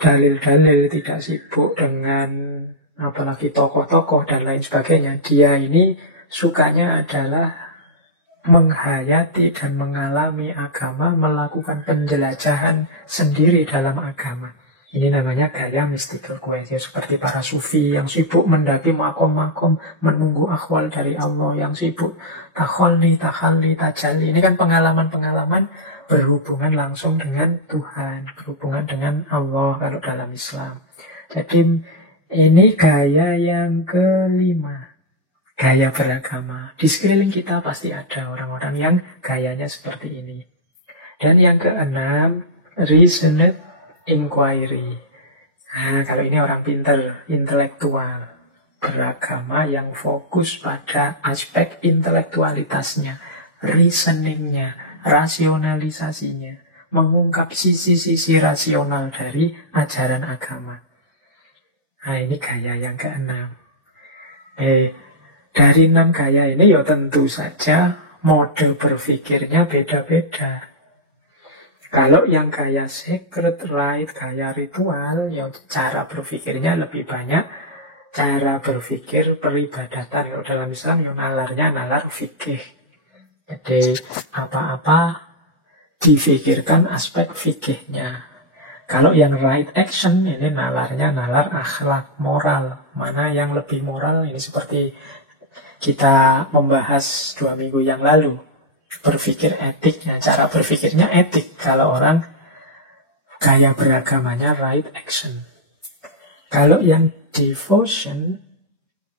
dalil-dalil, tidak sibuk dengan apalagi tokoh-tokoh dan lain sebagainya. Dia ini sukanya adalah menghayati dan mengalami agama, melakukan penjelajahan sendiri dalam agama. Ini namanya gaya mystical quest. Ya, seperti para sufi yang sibuk mendaki makom-makom, menunggu akhwal dari Allah, yang sibuk takhalli, tajalli. Ini kan pengalaman-pengalaman berhubungan langsung dengan Tuhan, berhubungan dengan Allah kalau dalam Islam. Jadi ini gaya yang kelima, gaya beragama. Di sekeliling kita pasti ada orang-orang yang gayanya seperti ini. Dan yang keenam, reasoned inquiry. Nah, kalau ini orang pintar, intelektual. Beragama yang fokus pada aspek intelektualitasnya, reasoningnya, rasionalisasinya, mengungkap sisi-sisi rasional dari ajaran agama. Nah, ini gaya yang keenam. Dari 6 gaya ini ya tentu saja mode berpikirnya beda-beda. Kalau yang gaya sacred rite, gaya ritual, ya cara berpikirnya lebih banyak cara berpikir peribadatan. Kalau dalam Islam ya nalar fikih. Jadi apa-apa difikirkan aspek fikihnya. Kalau yang right action ini nalarnya nalar akhlak, moral. Mana yang lebih moral, ini seperti kita membahas 2 minggu yang lalu. Berpikir etiknya, cara berpikirnya etik. Kalau orang gaya beragamanya right action. Kalau yang devotion,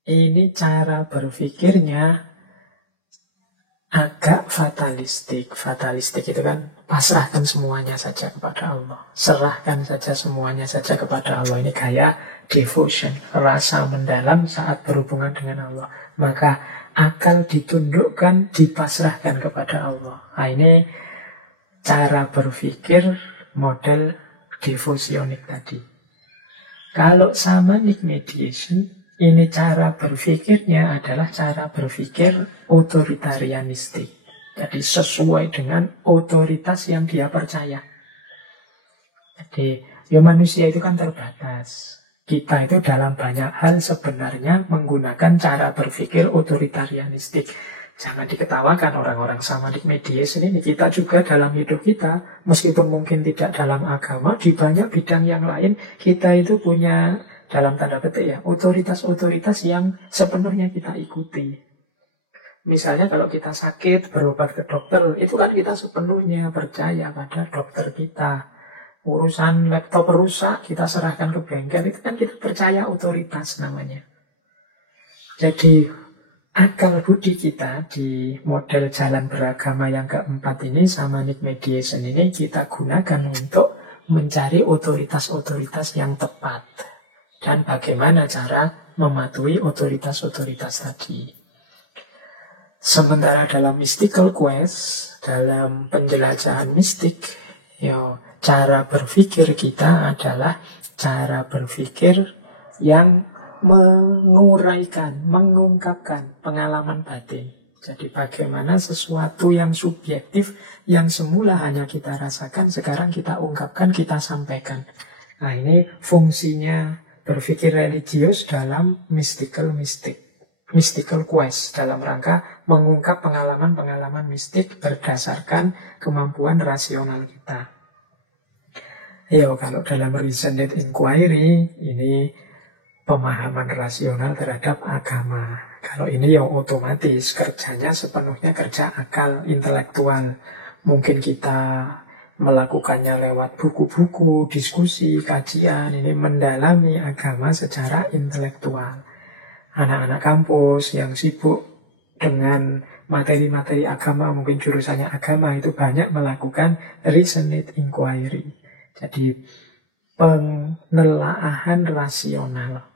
ini cara berpikirnya agak fatalistik. Fatalistik itu kan pasrahkan semuanya saja kepada Allah. Serahkan saja semuanya saja kepada Allah. Ini gaya devotion, rasa mendalam saat berhubungan dengan Allah. Maka akal ditundukkan, dipasrahkan kepada Allah. Nah, ini cara berpikir model devosionik tadi. Kalau samanic mediation, ini cara berpikirnya adalah cara berpikir otoritarianistik. Jadi sesuai dengan otoritas yang dia percaya. Jadi ya manusia itu kan terbatas. Kita itu dalam banyak hal sebenarnya menggunakan cara berpikir otoritarianistik. Jangan diketawakan orang-orang samanic mediation ini. Kita juga dalam hidup kita, meskipun mungkin tidak dalam agama, di banyak bidang yang lain, kita itu punya, dalam tanda petik ya, otoritas-otoritas yang sepenuhnya kita ikuti. Misalnya kalau kita sakit, berobat ke dokter, itu kan kita sepenuhnya percaya pada dokter kita. Urusan laptop rusak, kita serahkan ke bengkel, itu kan kita percaya otoritas namanya. Jadi akal budi kita di model jalan beragama yang keempat ini, samanic mediation ini, kita gunakan untuk mencari otoritas-otoritas yang tepat. Dan bagaimana cara mematuhi otoritas-otoritas tadi. Sementara dalam mystical quest, dalam penjelajahan mistik, cara berpikir kita adalah cara berpikir yang menguraikan, mengungkapkan pengalaman batin. Jadi bagaimana sesuatu yang subjektif, yang semula hanya kita rasakan, sekarang kita ungkapkan, kita sampaikan. Nah, ini fungsinya berpikir religius dalam mystical quest, dalam rangka mengungkap pengalaman-pengalaman mistik berdasarkan kemampuan rasional kita. Kalau dalam reasoned inquiry, ini pemahaman rasional terhadap agama. Kalau ini otomatis kerjanya sepenuhnya kerja akal intelektual. Mungkin kita melakukannya lewat buku-buku, diskusi, kajian, ini mendalami agama secara intelektual. Anak-anak kampus yang sibuk dengan materi-materi agama, mungkin jurusannya agama, itu banyak melakukan reasoned inquiry. Jadi penelaahan rasional.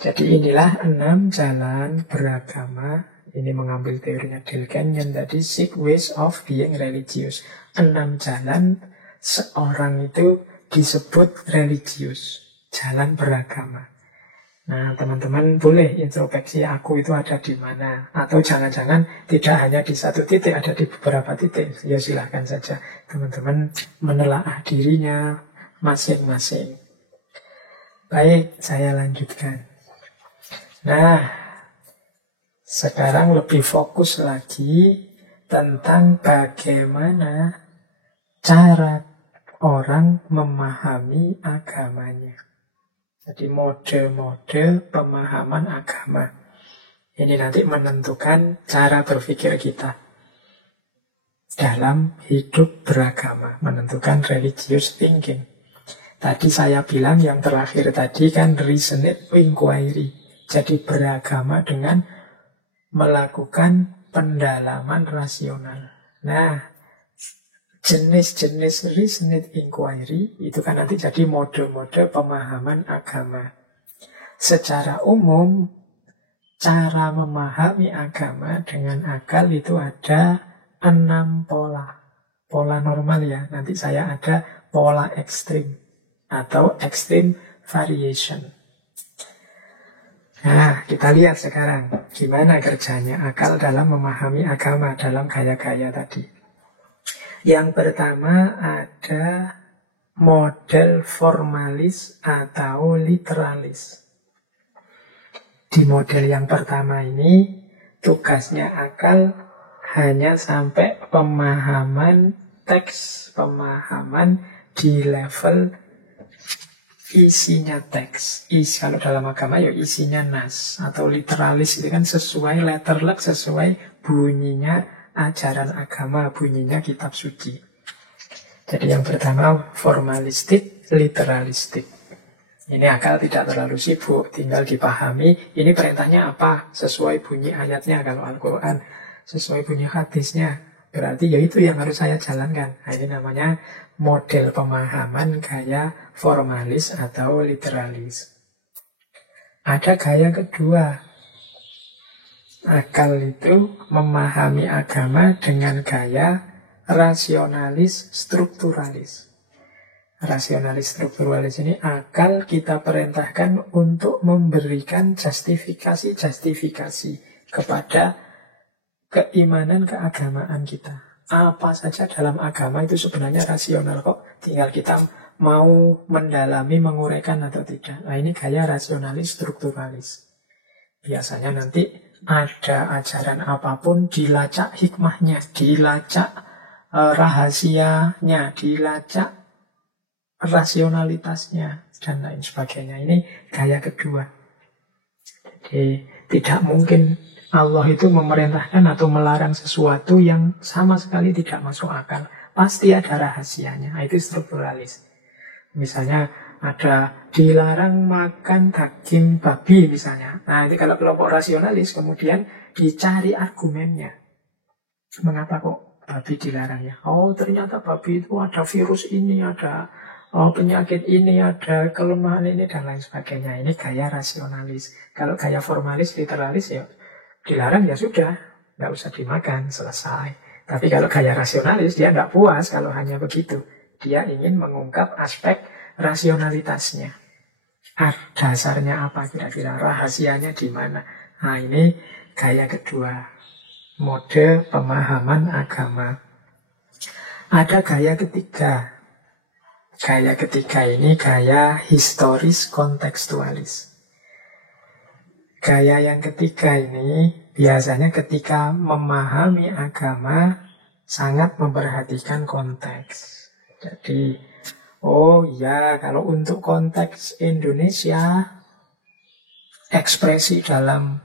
Jadi inilah 6 jalan beragama. Ini mengambil teorinya Dale Kenyon tadi, 6 ways of being religious. 6 jalan seorang itu disebut religius, jalan beragama. Nah, teman-teman boleh introspeksi aku itu ada di mana. Atau jangan-jangan tidak hanya di satu titik, ada di beberapa titik. Ya silahkan saja teman-teman menelaah dirinya masing-masing. Baik, saya lanjutkan. Nah, sekarang lebih fokus lagi tentang bagaimana cara orang memahami agamanya. Jadi model-model pemahaman agama. Ini nanti menentukan cara berpikir kita dalam hidup beragama, menentukan religious thinking. Tadi saya bilang yang terakhir tadi kan reasoned inquiry. Jadi beragama dengan melakukan pendalaman rasional. Nah, jenis-jenis reasoned inquiry itu kan nanti jadi model-model pemahaman agama. Secara umum, cara memahami agama dengan akal itu ada 6 pola. Pola normal ya, nanti saya ada pola ekstrim atau extreme variation. Nah, kita lihat sekarang gimana kerjanya akal dalam memahami agama dalam gaya-gaya tadi. Yang pertama ada model formalis atau literalis. Di model yang pertama ini, tugasnya akal hanya sampai pemahaman teks, pemahaman di level isinya teks. Kalau dalam agama isinya nas atau literalis itu kan sesuai letter luck, sesuai bunyinya ajaran agama, bunyinya kitab suci. Jadi yang pertama formalistik, literalistik. Ini akal tidak terlalu sibuk, tinggal dipahami ini perintahnya apa, sesuai bunyi ayatnya kalau Al-Quran, sesuai bunyi hadisnya. Berarti ya itu yang harus saya jalankan. Nah, ini namanya model pemahaman gaya formalis atau literalis. Ada gaya kedua. Akal itu memahami agama dengan gaya rasionalis strukturalis. Rasionalis strukturalis ini akal kita perintahkan untuk memberikan justifikasi kepada keimanan keagamaan kita. Apa saja dalam agama itu sebenarnya rasional kok. Tinggal kita mau mendalami, menguraikan atau tidak. Nah, ini gaya rasionalis strukturalis. Biasanya nanti ada ajaran apapun dilacak hikmahnya, dilacak rahasianya, dilacak rasionalitasnya, dan lain sebagainya. Ini gaya kedua. Jadi tidak mungkin Allah itu memerintahkan atau melarang sesuatu yang sama sekali tidak masuk akal. Pasti ada rahasianya. Nah, itu strukturalis. Misalnya ada dilarang makan daging babi misalnya. Nah, itu kalau kelompok rasionalis kemudian dicari argumennya. Mengapa kok babi dilarang ya? Oh, ternyata babi itu ada virus ini, ada penyakit ini, ada kelemahan ini, dan lain sebagainya. Ini gaya rasionalis. Kalau gaya formalis, literalis ya dilarang ya sudah, nggak usah dimakan, selesai. Tapi kalau gaya rasionalis, dia nggak puas kalau hanya begitu. Dia ingin mengungkap aspek rasionalitasnya. Dasarnya apa kira-kira, rahasianya di mana. Nah, ini gaya kedua, mode pemahaman agama. Ada gaya ketiga. Gaya ketiga ini gaya historis kontekstualis. Gaya yang ketiga ini biasanya ketika memahami agama sangat memperhatikan konteks. Jadi, oh ya, kalau untuk konteks Indonesia, ekspresi dalam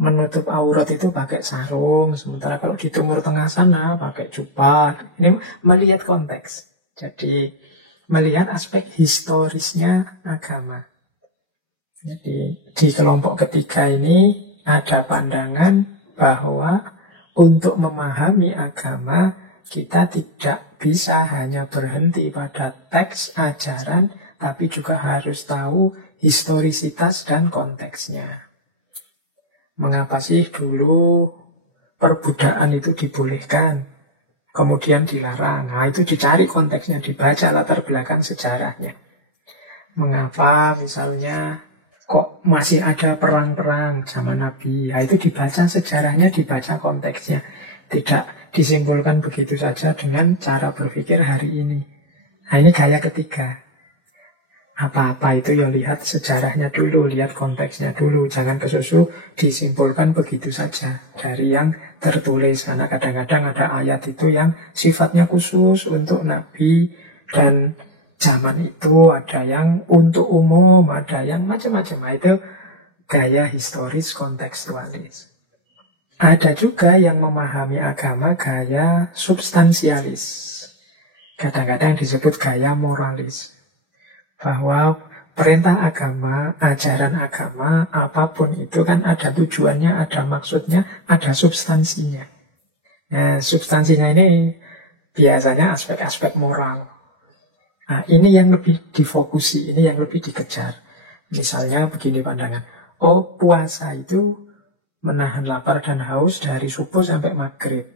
menutup aurat itu pakai sarung, sementara kalau di Timur Tengah sana pakai jubah. Ini melihat konteks. Jadi, melihat aspek historisnya agama. Jadi, di kelompok ketiga ini ada pandangan bahwa untuk memahami agama, kita tidak bisa hanya berhenti pada teks ajaran, tapi juga harus tahu historisitas dan konteksnya. Mengapa sih dulu perbudakan itu dibolehkan, kemudian dilarang? Nah, itu dicari konteksnya, dibaca latar belakang sejarahnya. Mengapa misalnya kok masih ada perang-perang zaman Nabi? Nah, itu dibaca sejarahnya, dibaca konteksnya. Tidak disimpulkan begitu saja dengan cara berpikir hari ini. Nah, ini gaya ketiga. Apa-apa itu ya lihat sejarahnya dulu, lihat konteksnya dulu. Jangan kesusu disimpulkan begitu saja dari yang tertulis. Karena kadang-kadang ada ayat itu yang sifatnya khusus untuk Nabi dan zaman itu, ada yang untuk umum, ada yang macam-macam. Itu gaya historis kontekstualis. Ada juga yang memahami agama gaya substansialis. Kadang-kadang disebut gaya moralis. Bahwa perintah agama, ajaran agama, apapun itu kan ada tujuannya, ada maksudnya, ada substansinya. Nah, substansinya ini biasanya aspek-aspek moral. Nah, ini yang lebih difokusi, ini yang lebih dikejar. Misalnya begini pandangan. Oh, puasa itu menahan lapar dan haus dari subuh sampai maghrib.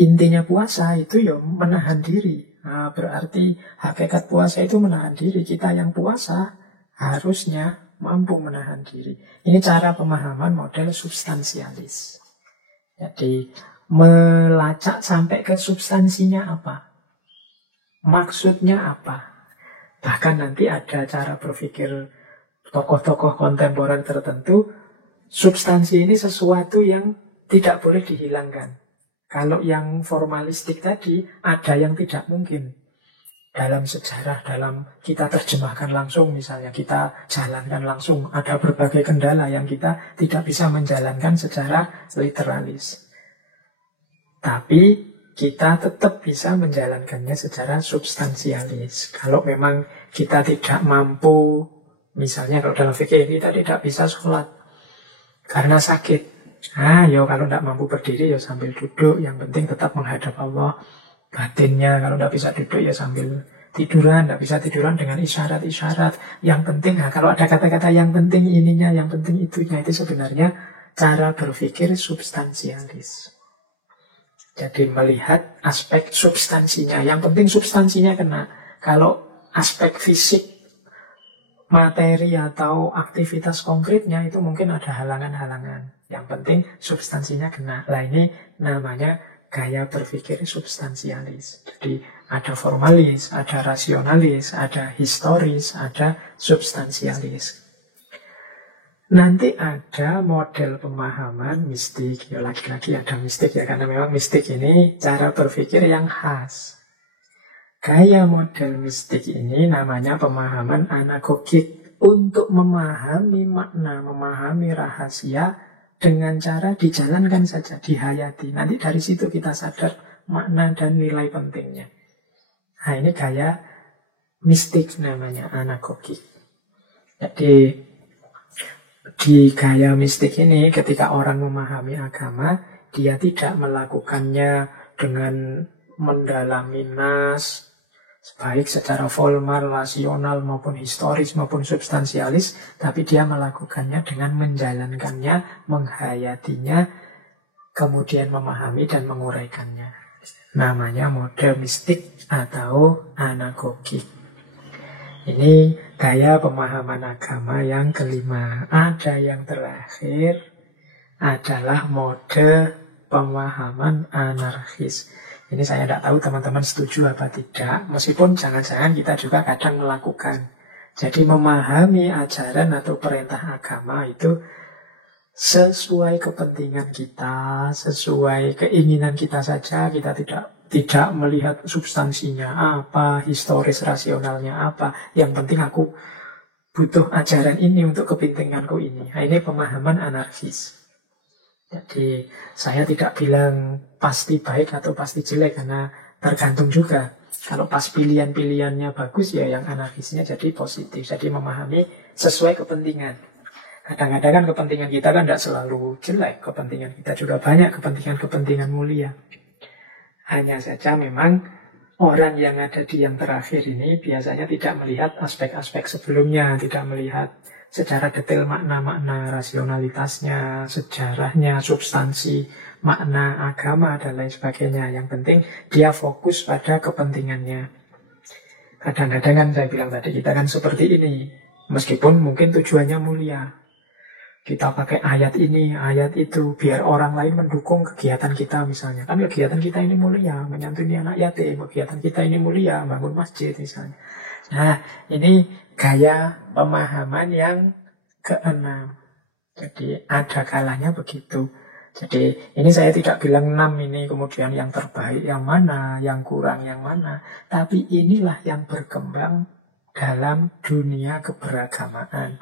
Intinya puasa itu ya menahan diri. Nah, berarti hakikat puasa itu menahan diri. Kita yang puasa harusnya mampu menahan diri. Ini cara pemahaman model substansialis. Jadi melacak sampai ke substansinya apa, maksudnya apa. Bahkan nanti ada cara berpikir tokoh-tokoh kontemporer tertentu. Substansi ini sesuatu yang tidak boleh dihilangkan. Kalau yang formalistik tadi, ada yang tidak mungkin. Dalam sejarah, dalam kita terjemahkan langsung, misalnya kita jalankan langsung, ada berbagai kendala yang kita tidak bisa menjalankan secara literalis. Tapi kita tetap bisa menjalankannya secara substansialis. Kalau memang kita tidak mampu, misalnya kalau dalam fikih kita tidak bisa sholat karena sakit. Yo kalau tidak mampu berdiri ya sambil duduk, yang penting tetap menghadap Allah. Batinnya kalau tidak bisa duduk ya sambil tiduran, tidak bisa tiduran dengan isyarat-isyarat. Yang penting, kalau ada kata-kata yang penting ininya, yang penting itunya, itu sebenarnya cara berpikir substansialis. Jadi melihat aspek substansinya. Yang penting substansinya kena. Kalau aspek fisik, materi atau aktivitas konkretnya itu mungkin ada halangan-halangan. Yang penting substansinya kena. Lah ini namanya gaya berpikir substansialis. Jadi ada formalis, ada rasionalis, ada historis, ada substansialis. Nanti ada model pemahaman mistik. Ya lagi-lagi ada mistik ya, karena memang mistik ini cara berpikir yang khas. Gaya model mistik ini namanya pemahaman anagogik. Untuk memahami makna, memahami rahasia dengan cara dijalankan saja, dihayati. Nanti dari situ kita sadar makna dan nilai pentingnya. Nah ini gaya mistik namanya anagogik. Jadi di gaya mistik ini ketika orang memahami agama, dia tidak melakukannya dengan mendalami nas, baik secara formal, rasional, maupun historis, maupun substansialis, tapi dia melakukannya dengan menjalankannya, menghayatinya, kemudian memahami dan menguraikannya. Namanya model mistik atau anagogik. Ini gaya pemahaman agama yang kelima. Ada yang terakhir adalah mode pemahaman anarkis. Ini saya tidak tahu teman-teman setuju apa tidak. Meskipun jangan-jangan kita juga kadang melakukan. Jadi memahami ajaran atau perintah agama itu sesuai kepentingan kita, sesuai keinginan kita saja. Kita tidak melihat substansinya apa, historis rasionalnya apa. Yang penting aku butuh ajaran ini untuk kepentinganku ini. Nah, ini pemahaman anarkis. Jadi saya tidak bilang pasti baik atau pasti jelek, karena tergantung juga. Kalau pas pilihan-pilihannya bagus ya yang anarkisnya jadi positif. Jadi memahami sesuai kepentingan. Kadang-kadang kan kepentingan kita kan tidak selalu jelek. Kepentingan kita juga banyak kepentingan-kepentingan mulia. Hanya saja memang orang yang ada di yang terakhir ini biasanya tidak melihat aspek-aspek sebelumnya, tidak melihat secara detail makna-makna rasionalitasnya, sejarahnya, substansi, makna agama, dan lain sebagainya. Yang penting dia fokus pada kepentingannya. Kadang-kadang kan saya bilang tadi, kita kan seperti ini. Meskipun mungkin tujuannya mulia. Kita pakai ayat ini, ayat itu, biar orang lain mendukung kegiatan kita misalnya. Kan kegiatan kita ini mulia, menyantuni anak yatim. Kegiatan kita ini mulia, bangun masjid misalnya. Nah, ini gaya pemahaman yang keenam. Jadi ada kalanya begitu. Jadi ini saya tidak bilang 6 ini kemudian yang terbaik yang mana, yang kurang yang mana. Tapi inilah yang berkembang dalam dunia keberagamaan.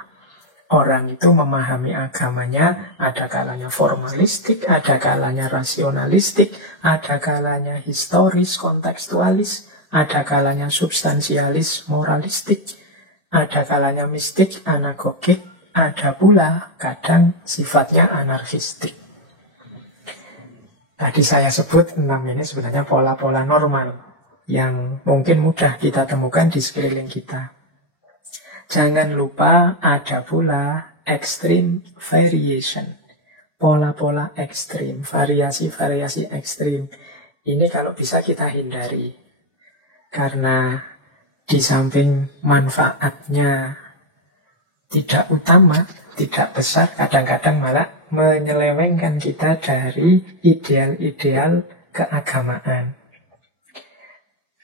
Orang itu memahami agamanya, ada kalanya formalistik, ada kalanya rasionalistik, ada kalanya historis, kontekstualis, ada kalanya substansialis, moralistik, ada kalanya mistik, anagogik, ada pula kadang sifatnya anarkistik. Tadi saya sebut 6 ini sebenarnya pola-pola normal yang mungkin mudah kita temukan di sekeliling kita. Jangan lupa ada pula extreme variation. Pola-pola ekstrim, variasi-variasi ekstrim. Ini kalau bisa kita hindari. Karena di samping manfaatnya tidak utama, tidak besar, kadang-kadang malah menyelewengkan kita dari ideal-ideal keagamaan.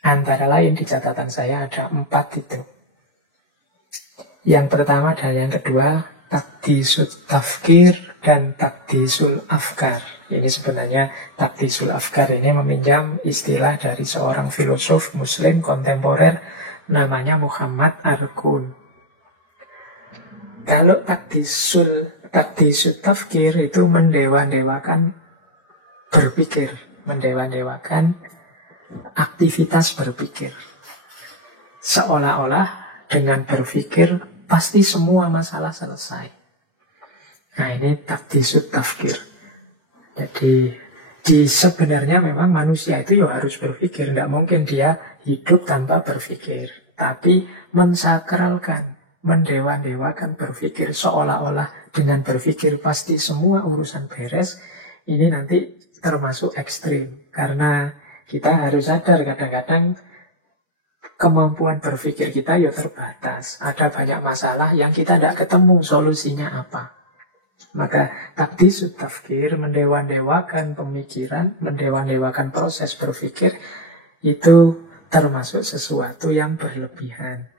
Antara lain di catatan saya ada 4 itu. Yang pertama dan yang kedua, takdisul tafkir dan takdisul afkar. Ini sebenarnya takdisul afkar ini meminjam istilah dari seorang filosof muslim kontemporer namanya Muhammad Arkun. Kalau takdisul tafkir itu mendewa-dewakan berpikir, mendewa-dewakan aktivitas berpikir. Seolah-olah dengan berpikir pasti semua masalah selesai. Nah ini takdisul tafkir. Jadi sebenarnya memang manusia itu ya harus berpikir. Tidak mungkin dia hidup tanpa berpikir. Tapi mensakralkan, mendewa-dewakan berpikir seolah-olah dengan berpikir pasti semua urusan beres. Ini nanti termasuk ekstrim. Karena kita harus sadar kadang-kadang kemampuan berpikir kita ya terbatas. Ada banyak masalah yang kita tidak ketemu solusinya apa. Maka takdisut tafkir, mendewa-dewakan pemikiran, mendewa-dewakan proses berpikir, itu termasuk sesuatu yang berlebihan.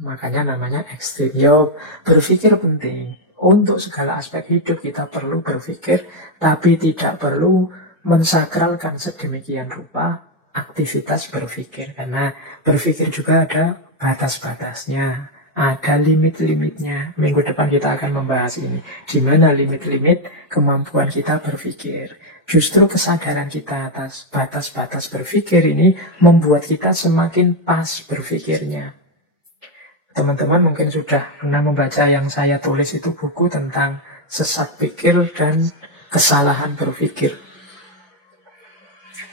Makanya namanya ekstrim. Yo, berpikir penting. Untuk segala aspek hidup kita perlu berpikir, tapi tidak perlu mensakralkan sedemikian rupa aktivitas berpikir. Karena berpikir juga ada batas-batasnya. Ada limit-limitnya. Minggu depan kita akan membahas ini. Di mana limit-limit kemampuan kita berpikir. Justru kesadaran kita atas batas-batas berpikir ini membuat kita semakin pas berpikirnya. Teman-teman mungkin sudah pernah membaca yang saya tulis itu buku tentang sesat pikir dan kesalahan berpikir.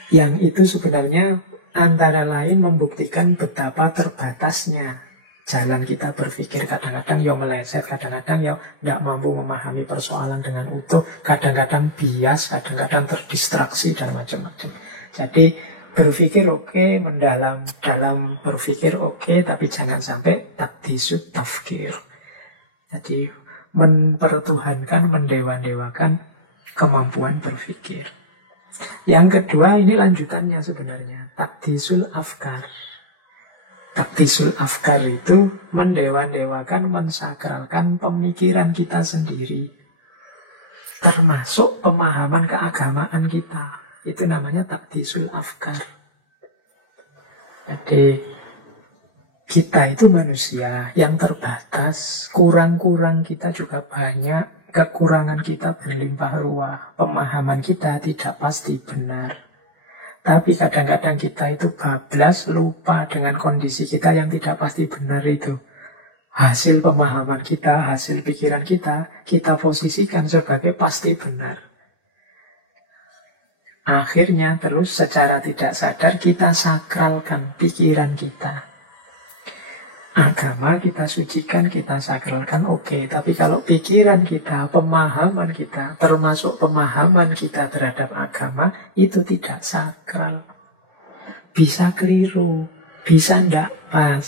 Yang itu sebenarnya antara lain membuktikan betapa terbatasnya jalan kita berpikir. Kadang-kadang ya meleset, kadang-kadang ya tidak mampu memahami persoalan dengan utuh, kadang-kadang bias, kadang-kadang terdistraksi dan macam-macam. Jadi berpikir oke, mendalam dalam berpikir oke, tapi jangan sampai takdisut tafkir. Jadi mempertuhankan, mendewa-dewakan kemampuan berpikir. Yang kedua ini lanjutannya sebenarnya, takdisul afkar. Takdisul afkar itu mendewa-dewakan, mensakralkan pemikiran kita sendiri. Termasuk pemahaman keagamaan kita. Itu namanya takdisul afkar. Jadi kita itu manusia yang terbatas. Kurang-kurang kita juga banyak. Kekurangan kita berlimpah ruah. Pemahaman kita tidak pasti benar. Tapi kadang-kadang kita itu bablas, lupa dengan kondisi kita yang tidak pasti benar itu. Hasil pemahaman kita, hasil pikiran kita posisikan sebagai pasti benar. Akhirnya terus secara tidak sadar kita sakralkan pikiran kita. Agama kita sucikan, kita sakralkan, oke. Tapi kalau pikiran kita, pemahaman kita, termasuk pemahaman kita terhadap agama, itu tidak sakral. Bisa keliru, bisa tidak pas.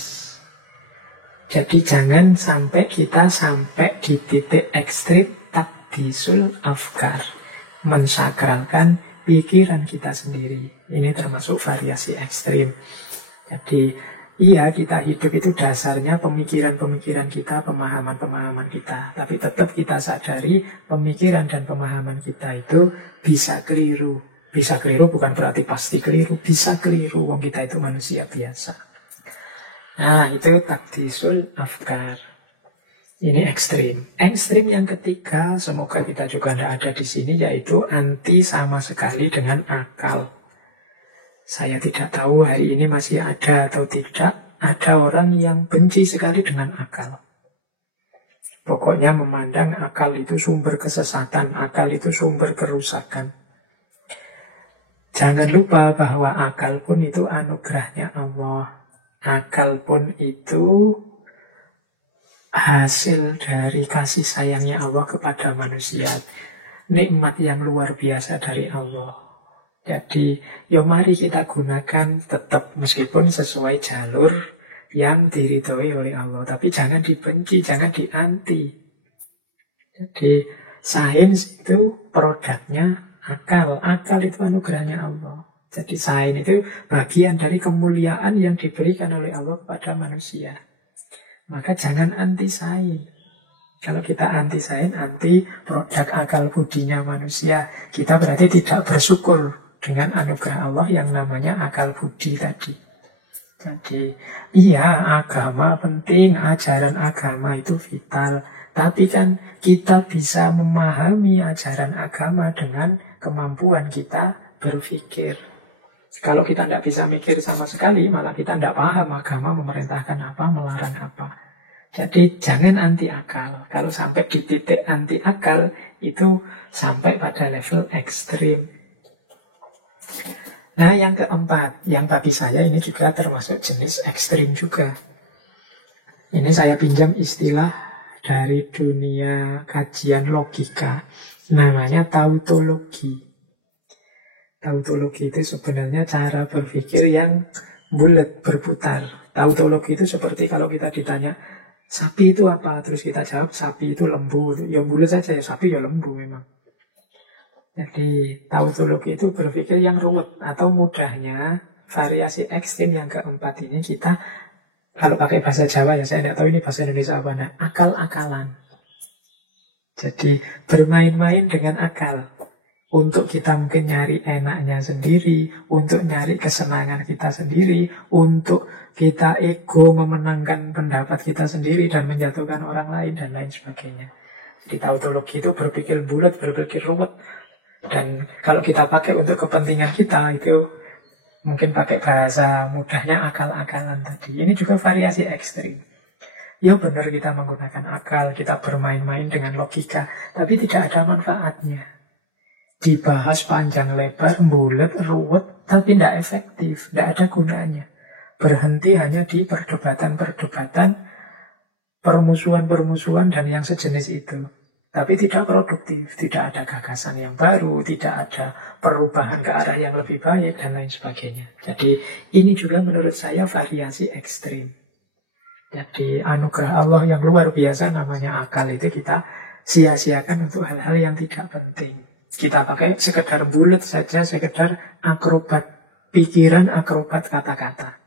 Jadi jangan sampai kita sampai di titik ekstrim takdisul afkar. Mensakralkan pikiran kita sendiri. Ini termasuk variasi ekstrim. Jadi iya, kita hidup itu dasarnya pemikiran-pemikiran kita, pemahaman-pemahaman kita. Tapi tetap kita sadari pemikiran dan pemahaman kita itu bisa keliru. Bisa keliru bukan berarti pasti keliru. Bisa keliru, wong kita itu manusia biasa. Nah, itu takdisul afkar. Ini ekstrim. Ekstrim yang ketiga, semoga kita juga tidak ada di sini, yaitu anti sama sekali dengan akal. Saya tidak tahu hari ini masih ada atau tidak. Ada orang yang benci sekali dengan akal. Pokoknya memandang akal itu sumber kesesatan, akal itu sumber kerusakan. Jangan lupa bahwa akal pun itu anugerahnya Allah. Akal pun itu hasil dari kasih sayangnya Allah kepada manusia. Nikmat yang luar biasa dari Allah. Jadi, ya mari kita gunakan tetap meskipun sesuai jalur yang diridhoi oleh Allah. Tapi jangan dibenci, jangan dianti. Jadi, sains itu produknya akal. Akal itu anugerahnya Allah. Jadi, sains itu bagian dari kemuliaan yang diberikan oleh Allah kepada manusia. Maka jangan anti sains. Kalau kita anti sains, anti produk akal budinya manusia, kita berarti tidak bersyukur dengan anugerah Allah yang namanya akal budi tadi. Jadi, iya agama penting, ajaran agama itu vital. Tapi kan kita bisa memahami ajaran agama dengan kemampuan kita berpikir. Kalau kita tidak bisa mikir sama sekali, malah kita tidak paham agama memerintahkan apa, melarang apa. Jadi jangan anti akal. Kalau sampai di titik anti akal, itu sampai pada level ekstrim. Nah, yang keempat, yang bagi saya ini juga termasuk jenis ekstrim juga. Ini saya pinjam istilah dari dunia kajian logika. Namanya tautologi. Tautologi itu sebenarnya cara berpikir yang bulat, berputar. Tautologi itu seperti kalau kita ditanya, sapi itu apa? Terus kita jawab, sapi itu lembu. Ya bulat saja, ya sapi ya lembu memang. Jadi tautologi itu berpikir yang ruwet. Atau mudahnya, variasi ekstrim yang keempat ini kita, kalau pakai bahasa Jawa ya, saya tidak tahu ini bahasa Indonesia apa, nah, akal-akalan. Jadi bermain-main dengan akal. Untuk kita mungkin nyari enaknya sendiri, untuk nyari kesenangan kita sendiri, untuk kita ego memenangkan pendapat kita sendiri dan menjatuhkan orang lain dan lain sebagainya. Jadi tautologi itu berpikir bulat, berpikir ruwet. Dan kalau kita pakai untuk kepentingan kita, itu mungkin pakai bahasa mudahnya akal-akalan tadi. Ini juga variasi ekstrim. Ya benar kita menggunakan akal, kita bermain-main dengan logika, tapi tidak ada manfaatnya. Dibahas panjang lebar, bulat, ruwet, tapi tidak efektif, tidak ada gunanya. Berhenti hanya di perdebatan-perdebatan, permusuhan-permusuhan, dan yang sejenis itu. Tapi tidak produktif, tidak ada gagasan yang baru, tidak ada perubahan ke arah yang lebih baik, dan lain sebagainya. Jadi ini juga menurut saya variasi ekstrim. Jadi anugerah Allah yang luar biasa namanya akal itu kita sia-siakan untuk hal-hal yang tidak penting. Kita pakai sekedar bulat saja, sekedar akrobat pikiran, akrobat kata-kata.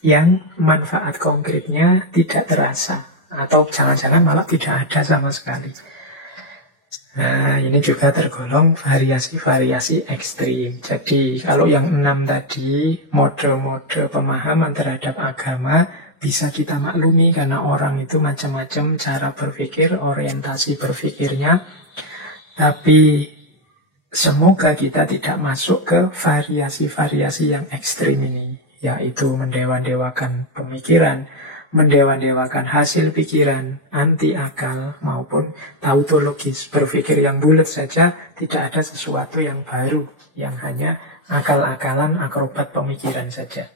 Yang manfaat konkretnya tidak terasa. Atau jangan-jangan malah tidak ada sama sekali. Nah, ini juga tergolong variasi-variasi ekstrim. Jadi, kalau yang 6 tadi, mode-mode pemahaman terhadap agama, bisa kita maklumi karena orang itu macam-macam cara berpikir, orientasi berpikirnya. Tapi semoga kita tidak masuk ke variasi-variasi yang ekstrim ini, yaitu mendewa-dewakan pemikiran, mendewa-dewakan hasil pikiran, anti akal maupun tautologis, berpikir yang bulat saja, tidak ada sesuatu yang baru, yang hanya akal-akalan, akrobat pemikiran saja.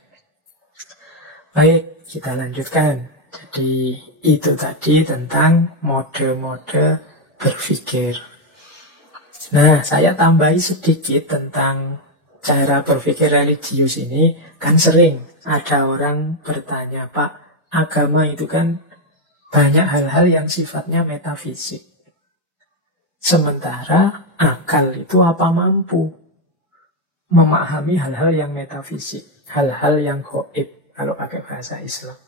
Baik, kita lanjutkan. Jadi itu tadi tentang mode-mode berpikir. Nah, saya tambahi sedikit tentang cara berpikir religius ini. Kan sering ada orang bertanya, Pak, agama itu kan banyak hal-hal yang sifatnya metafisik. Sementara akal itu apa mampu memahami hal-hal yang metafisik, hal-hal yang gaib, kalau pakai bahasa Islam.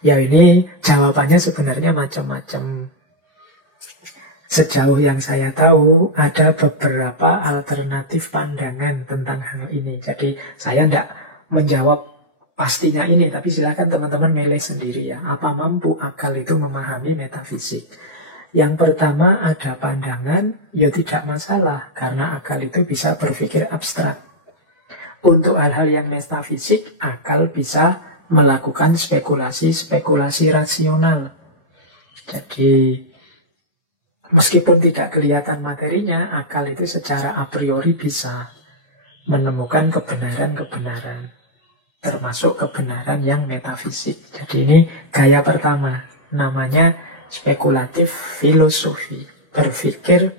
Ya ini jawabannya sebenarnya macam-macam. Sejauh yang saya tahu, ada beberapa alternatif pandangan tentang hal ini. Jadi saya tidak menjawab pastinya ini, tapi silakan teman-teman milih sendiri ya. Apa mampu akal itu memahami metafisik? Yang pertama ada pandangan, ya tidak masalah, karena akal itu bisa berpikir abstrak. Untuk hal-hal yang metafisik, akal bisa melakukan spekulasi-spekulasi rasional. Jadi meskipun tidak kelihatan materinya, akal itu secara a priori bisa menemukan kebenaran-kebenaran, termasuk kebenaran yang metafisik. Jadi ini gaya pertama, namanya spekulatif filosofi, berpikir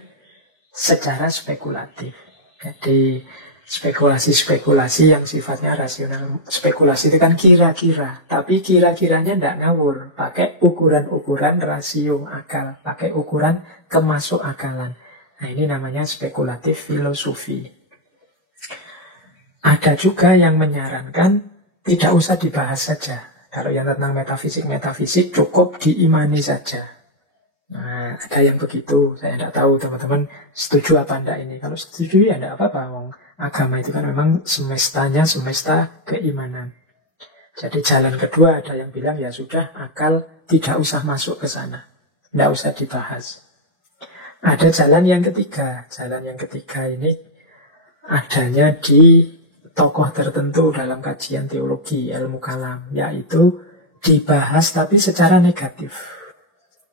secara spekulatif. Jadi spekulasi-spekulasi yang sifatnya rasional. Spekulasi itu kan kira-kira, tapi kira-kiranya tidak ngawur, pakai ukuran-ukuran rasio akal, pakai ukuran kemasuk akalan. Nah ini namanya spekulatif filosofi. Ada juga yang menyarankan tidak usah dibahas saja. Kalau yang tentang metafisik cukup diimani saja. Nah, ada yang begitu. Saya tidak tahu teman-teman setuju apa enggak ini. Kalau setuju ya tidak apa-apa. Agama itu kan memang semestanya semesta keimanan. Jadi jalan kedua ada yang bilang ya sudah, akal tidak usah masuk ke sana. Tidak usah dibahas. Ada jalan yang ketiga. Jalan yang ketiga ini adanya di tokoh tertentu dalam kajian teologi ilmu kalam, yaitu dibahas tapi secara negatif.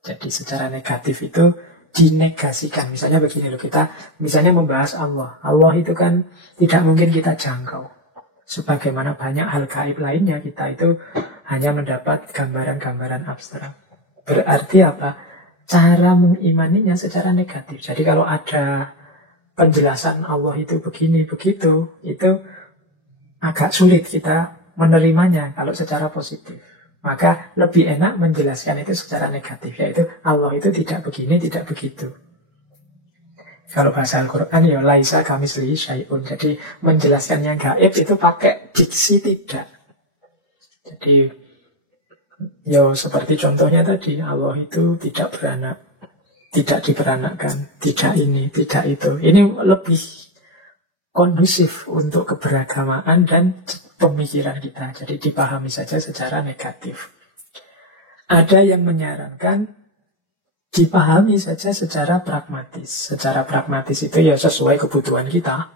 Jadi secara negatif itu dinegasikan. Misalnya begini loh, kita misalnya membahas Allah. Allah itu kan tidak mungkin kita jangkau. Sebagaimana banyak hal gaib lainnya, kita itu hanya mendapat gambaran-gambaran abstrak. Berarti apa? Cara mengimaninya secara negatif. Jadi kalau ada penjelasan Allah itu begini, begitu, itu agak sulit kita menerimanya kalau secara positif. Maka lebih enak menjelaskan itu secara negatif, yaitu Allah itu tidak begini, tidak begitu. Kalau bahasa Al-Quran ya laisa kamitslihi syai'un. Jadi menjelaskan yang gaib itu pakai diksi tidak. Jadi ya seperti contohnya tadi, Allah itu tidak beranak, tidak diberanakkan, tidak ini, tidak itu. Ini lebih kondusif untuk keberagamaan dan pemikiran kita. Jadi dipahami saja secara negatif. Ada yang menyarankan dipahami saja secara pragmatis. Secara pragmatis itu ya sesuai kebutuhan kita.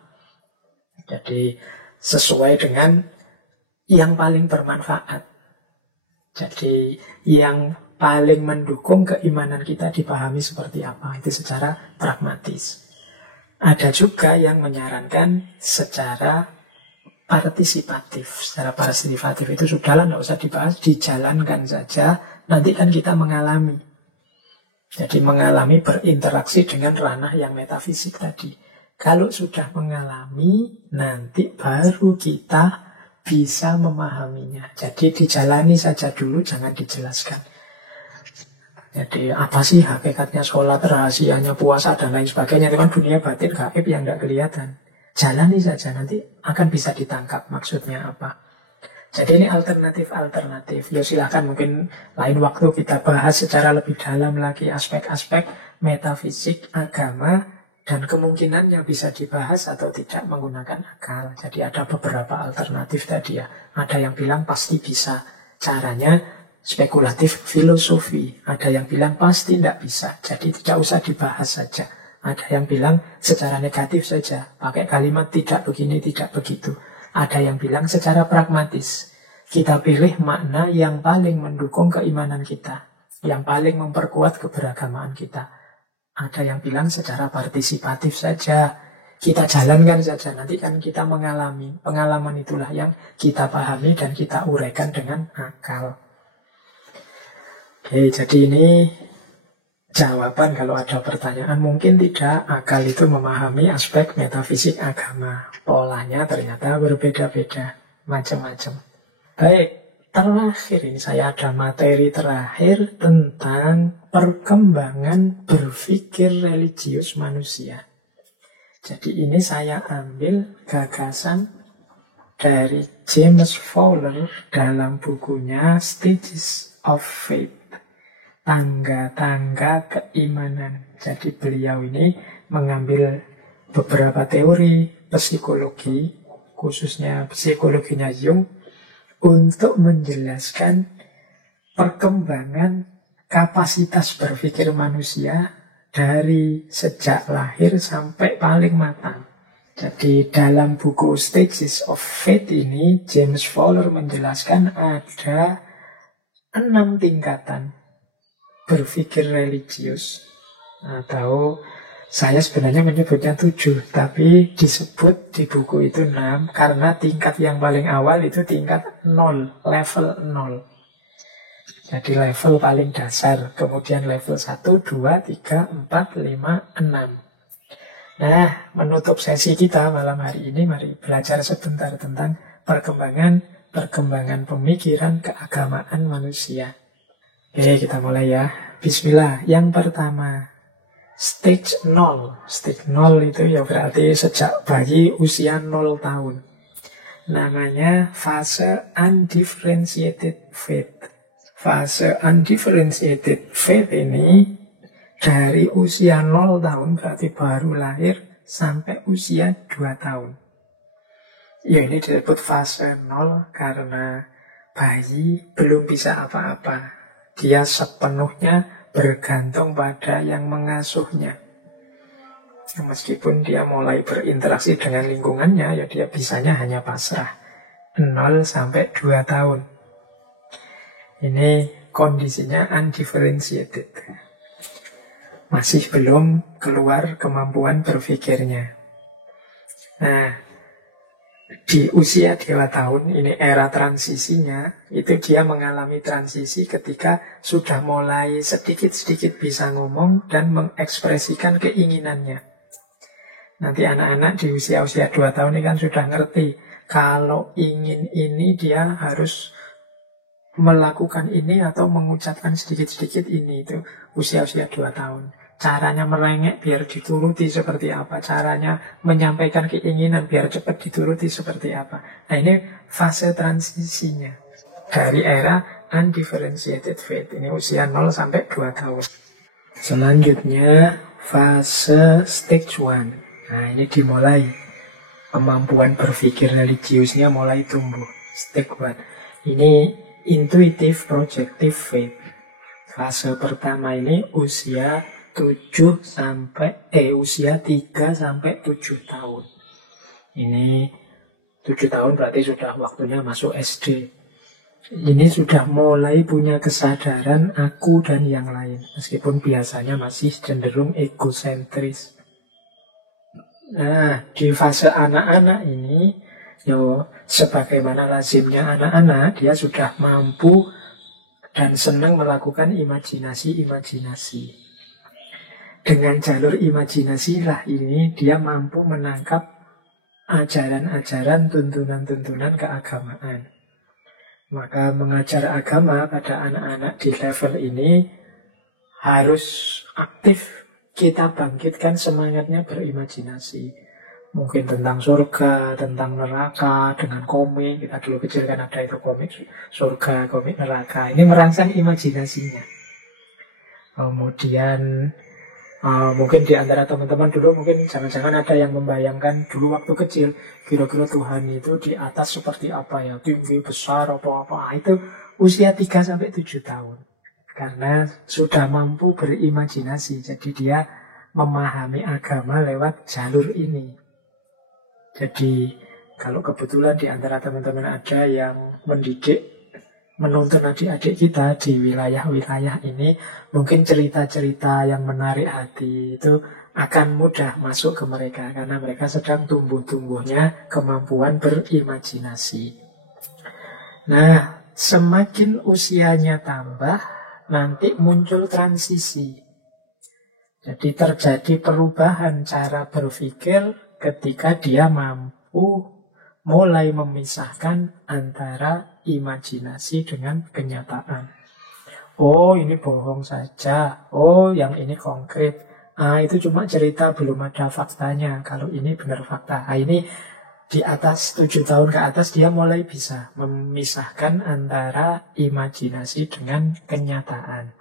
Jadi sesuai dengan yang paling bermanfaat. Jadi yang paling mendukung keimanan kita dipahami seperti apa. Itu secara pragmatis. Ada juga yang menyarankan secara partisipatif. Secara partisipatif itu sudahlah, tidak usah dibahas, dijalankan saja. Nanti kan kita mengalami. Jadi mengalami berinteraksi dengan ranah yang metafisik tadi. Kalau sudah mengalami, nanti baru kita bisa memahaminya. Jadi dijalani saja dulu, jangan dijelaskan. Jadi apa sih hakikatnya sholat, rahasianya puasa, dan lain sebagainya. Itu kan dunia batin gaib yang tidak kelihatan. Jalani saja, nanti akan bisa ditangkap maksudnya apa. Jadi ini alternatif-alternatif. Ya silakan, mungkin lain waktu kita bahas secara lebih dalam lagi aspek-aspek metafisik, agama, dan kemungkinannya bisa dibahas atau tidak menggunakan akal. Jadi ada beberapa alternatif tadi ya. Ada yang bilang pasti bisa. Caranya spekulatif filosofi. Ada yang bilang pasti tidak bisa. Jadi tidak usah dibahas saja. Ada yang bilang secara negatif saja, pakai kalimat tidak begini, tidak begitu. Ada yang bilang secara pragmatis, kita pilih makna yang paling mendukung keimanan kita, yang paling memperkuat keberagamaan kita. Ada yang bilang secara partisipatif saja, kita jalankan saja, nanti kan kita mengalami. Pengalaman itulah yang kita pahami dan kita uraikan dengan akal. Oke, jadi ini jawaban kalau ada pertanyaan. Mungkin tidak, akal itu memahami aspek metafisik agama. Polanya ternyata berbeda-beda, macam-macam. Baik, terakhir ini saya ada materi terakhir tentang perkembangan berpikir religius manusia. Jadi ini saya ambil gagasan dari James Fowler dalam bukunya Stages of Faith. Tangga-tangga keimanan. Jadi beliau ini mengambil beberapa teori psikologi, khususnya psikologinya Jung, untuk menjelaskan perkembangan kapasitas berpikir manusia dari sejak lahir sampai paling matang. Jadi dalam buku Stages of Faith ini, James Fowler menjelaskan ada 6 tingkatan berpikir religius, atau saya sebenarnya menyebutnya 7, tapi disebut di buku itu 6 karena tingkat yang paling awal itu tingkat 0, level 0. Jadi level paling dasar, kemudian level 1, 2, 3, 4, 5, 6. Nah, menutup sesi kita malam hari ini, mari belajar sebentar tentang perkembangan pemikiran keagamaan manusia. Oke, kita mulai ya. Bismillah. Yang pertama, stage 0. Stage 0 itu ya berarti sejak bayi usia 0 tahun. Namanya fase undifferentiated faith. Fase undifferentiated faith ini dari usia 0 tahun, berarti baru lahir, sampai usia 2 tahun. Ya ini disebut fase 0 karena bayi belum bisa apa-apa. Dia sepenuhnya bergantung pada yang mengasuhnya. Meskipun dia mulai berinteraksi dengan lingkungannya, ya dia bisanya hanya pasrah. 0 sampai 2 tahun. Ini kondisinya undifferentiated. Masih belum keluar kemampuan berpikirnya. Nah, di usia 2 tahun, ini era transisinya, itu dia mengalami transisi ketika sudah mulai sedikit-sedikit bisa ngomong dan mengekspresikan keinginannya. Nanti anak-anak di usia-usia 2 tahun ini kan sudah ngerti, kalau ingin ini dia harus melakukan ini atau mengucapkan sedikit-sedikit ini. Itu usia-usia 2 tahun. Caranya merengek biar dituruti seperti apa, caranya menyampaikan keinginan biar cepat dituruti seperti apa. Nah, ini fase transisinya dari era undifferentiated faith. Ini usia 0 sampai 2 tahun. Selanjutnya fase stage 1. Nah, ini dimulai kemampuan berpikir religiusnya mulai tumbuh. Stage 1. Ini intuitive projective faith. Fase pertama ini usia 3 sampai 7 tahun. Ini 7 tahun berarti sudah waktunya masuk SD. Ini sudah mulai punya kesadaran aku dan yang lain, meskipun biasanya masih cenderung egosentris. Nah, di fase anak-anak ini, sebagaimana lazimnya anak-anak, dia sudah mampu dan senang melakukan imajinasi-imajinasi. Dengan jalur imajinasi lah ini dia mampu menangkap ajaran-ajaran, tuntunan-tuntunan keagamaan. Maka mengajar agama pada anak-anak di level ini harus aktif kita bangkitkan semangatnya berimajinasi. Mungkin tentang surga, tentang neraka, dengan komik. Kita dulu kecil kan ada itu komik surga, komik neraka. Ini merangsang imajinasinya. Kemudian mungkin di antara teman-teman dulu mungkin jangan-jangan ada yang membayangkan dulu waktu kecil kira-kira Tuhan itu di atas seperti apa ya, tinggi, besar, apa-apa. Itu usia 3 sampai 7 tahun. Karena sudah mampu berimajinasi. Jadi dia memahami agama lewat jalur ini. Jadi kalau kebetulan di antara teman-teman ada yang mendidik, menuntun adik-adik kita di wilayah-wilayah ini, mungkin cerita-cerita yang menarik hati itu akan mudah masuk ke mereka karena mereka sedang tumbuh-tumbuhnya kemampuan berimajinasi. Nah, semakin usianya tambah, nanti muncul transisi. Jadi terjadi perubahan cara berpikir ketika dia mampu mulai memisahkan antara imajinasi dengan kenyataan. Oh, ini bohong saja. Oh, yang ini konkret. Itu cuma cerita, belum ada faktanya. Kalau ini benar fakta. Ini di atas 7 tahun ke atas dia mulai bisa memisahkan antara imajinasi dengan kenyataan.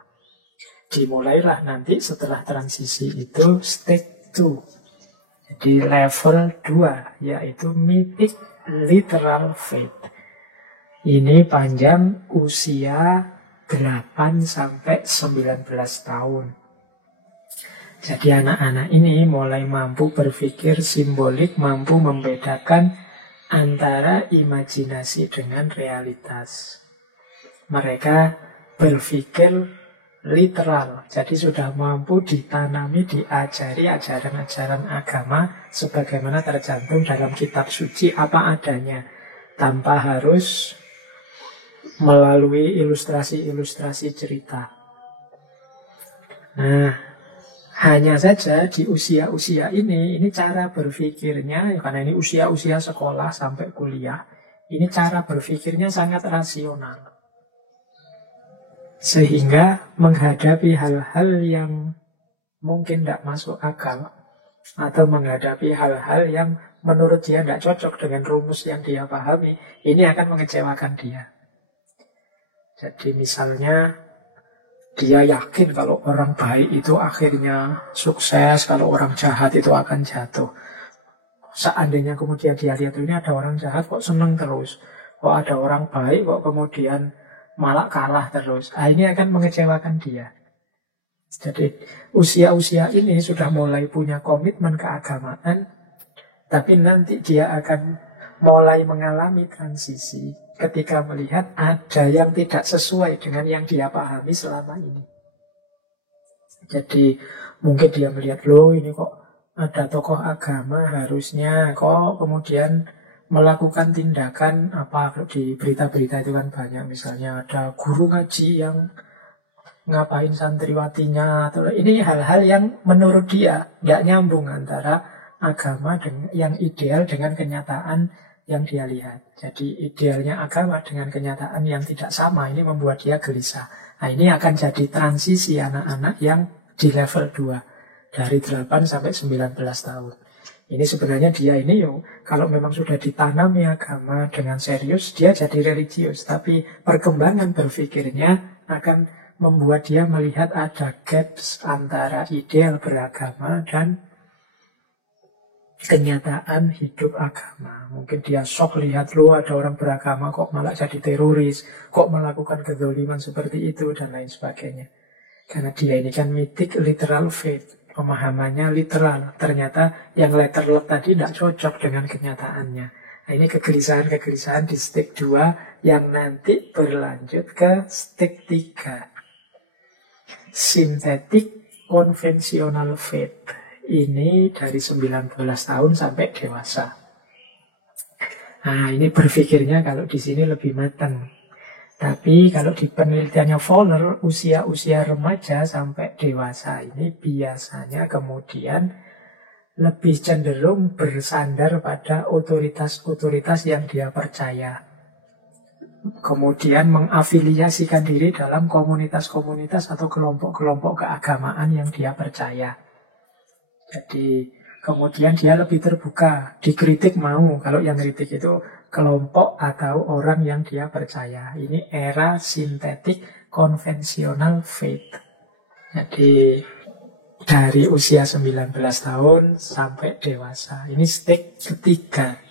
Dimulailah nanti setelah transisi itu stage 2. Jadi level 2, yaitu mythic literal faith. Ini panjang usia 8 sampai 19 tahun. Jadi anak-anak ini mulai mampu berpikir simbolik, mampu membedakan antara imajinasi dengan realitas. Mereka berpikir literal, jadi sudah mampu ditanami, diajari ajaran-ajaran agama sebagaimana tercantum dalam kitab suci apa adanya, tanpa harus melalui ilustrasi-ilustrasi cerita. Nah, hanya saja di usia-usia ini cara berpikirnya, karena ini usia-usia sekolah sampai kuliah, ini cara berpikirnya sangat rasional. Sehingga menghadapi hal-hal yang mungkin tidak masuk akal, atau menghadapi hal-hal yang menurut dia tidak cocok dengan rumus yang dia pahami, ini akan mengecewakan dia. Jadi misalnya dia yakin kalau orang baik itu akhirnya sukses, kalau orang jahat itu akan jatuh. Seandainya kemudian dia lihat ini ada orang jahat kok senang terus, kok ada orang baik kok kemudian malah kalah terus. Ini akan mengecewakan dia. Jadi usia-usia ini sudah mulai punya komitmen keagamaan, tapi nanti dia akan mulai mengalami transisi ketika melihat ada yang tidak sesuai dengan yang dia pahami selama ini. Jadi mungkin dia melihat, loh ini kok ada tokoh agama harusnya kok kemudian melakukan tindakan apa, kalau di berita-berita itu kan banyak, misalnya ada guru ngaji yang ngapain santriwatinya, atau ini hal-hal yang menurut dia nggak nyambung antara agama dengan yang ideal dengan kenyataan yang dia lihat. Jadi idealnya agama dengan kenyataan yang tidak sama, ini membuat dia gelisah. Nah, ini akan jadi transisi anak-anak yang di level 2 dari 8 sampai 19 tahun. Ini sebenarnya dia ini kalau memang sudah ditanami agama dengan serius, dia jadi religius. Tapi perkembangan berpikirnya akan membuat dia melihat ada gaps antara ideal beragama dan kenyataan hidup agama. Mungkin dia shock lihat, loh ada orang beragama kok malah jadi teroris, kok melakukan kezaliman seperti itu, dan lain sebagainya. Karena dia ini kan mythic literal faith, pemahamannya literal. Ternyata yang letterlek tadi tidak cocok dengan kenyataannya. Nah, ini kegelisahan-kegelisahan di stage 2 yang nanti berlanjut ke stage 3. Synthetic conventional faith. Ini dari 19 tahun sampai dewasa. Nah, ini berpikirnya kalau di sini lebih matang. Tapi kalau di penelitiannya Fowler, usia-usia remaja sampai dewasa ini biasanya kemudian lebih cenderung bersandar pada otoritas-otoritas yang dia percaya. Kemudian mengafiliasikan diri dalam komunitas-komunitas atau kelompok-kelompok keagamaan yang dia percaya. Jadi kemudian dia lebih terbuka, dikritik mau. Kalau yang kritik itu kelompok atau orang yang dia percaya. Ini era synthetic conventional faith. Jadi dari usia 19 tahun sampai dewasa. Ini stage ketiga.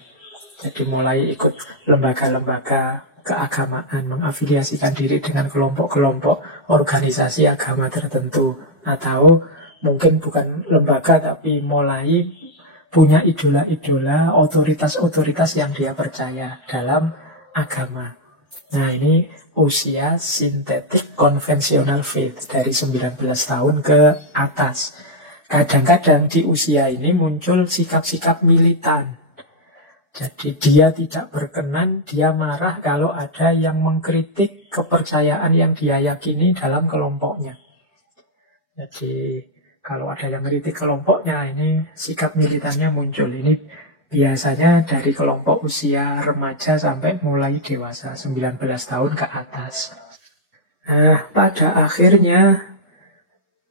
Jadi mulai ikut lembaga-lembaga keagamaan, mengafiliasikan diri dengan kelompok-kelompok organisasi agama tertentu. Atau mungkin bukan lembaga tapi mulai punya idola-idola, otoritas-otoritas yang dia percaya dalam agama. Nah, ini usia synthetic conventional faith dari 19 tahun ke atas. Kadang-kadang di usia ini muncul sikap-sikap militan. Jadi dia tidak berkenan, dia marah kalau ada yang mengkritik kepercayaan yang dia yakini dalam kelompoknya. Jadi kalau ada yang kritik kelompoknya, ini sikap militannya muncul. Ini biasanya dari kelompok usia remaja sampai mulai dewasa, 19 tahun ke atas. Nah, pada akhirnya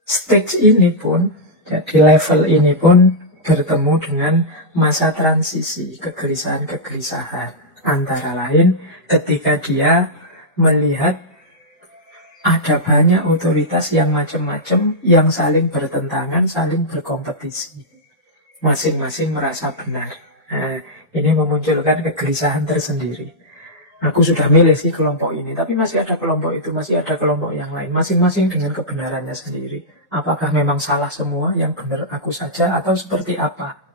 stage ini pun, jadi level ini pun bertemu dengan masa transisi, kegelisahan-kegelisahan. Antara lain ketika dia melihat ada banyak otoritas yang macam-macam, yang saling bertentangan, saling berkompetisi. Masing-masing merasa benar. Nah, ini memunculkan kegelisahan tersendiri. Aku sudah milih sih kelompok ini, tapi masih ada kelompok itu, masih ada kelompok yang lain. Masing-masing dengan kebenarannya sendiri. Apakah memang salah semua, yang benar aku saja, atau seperti apa?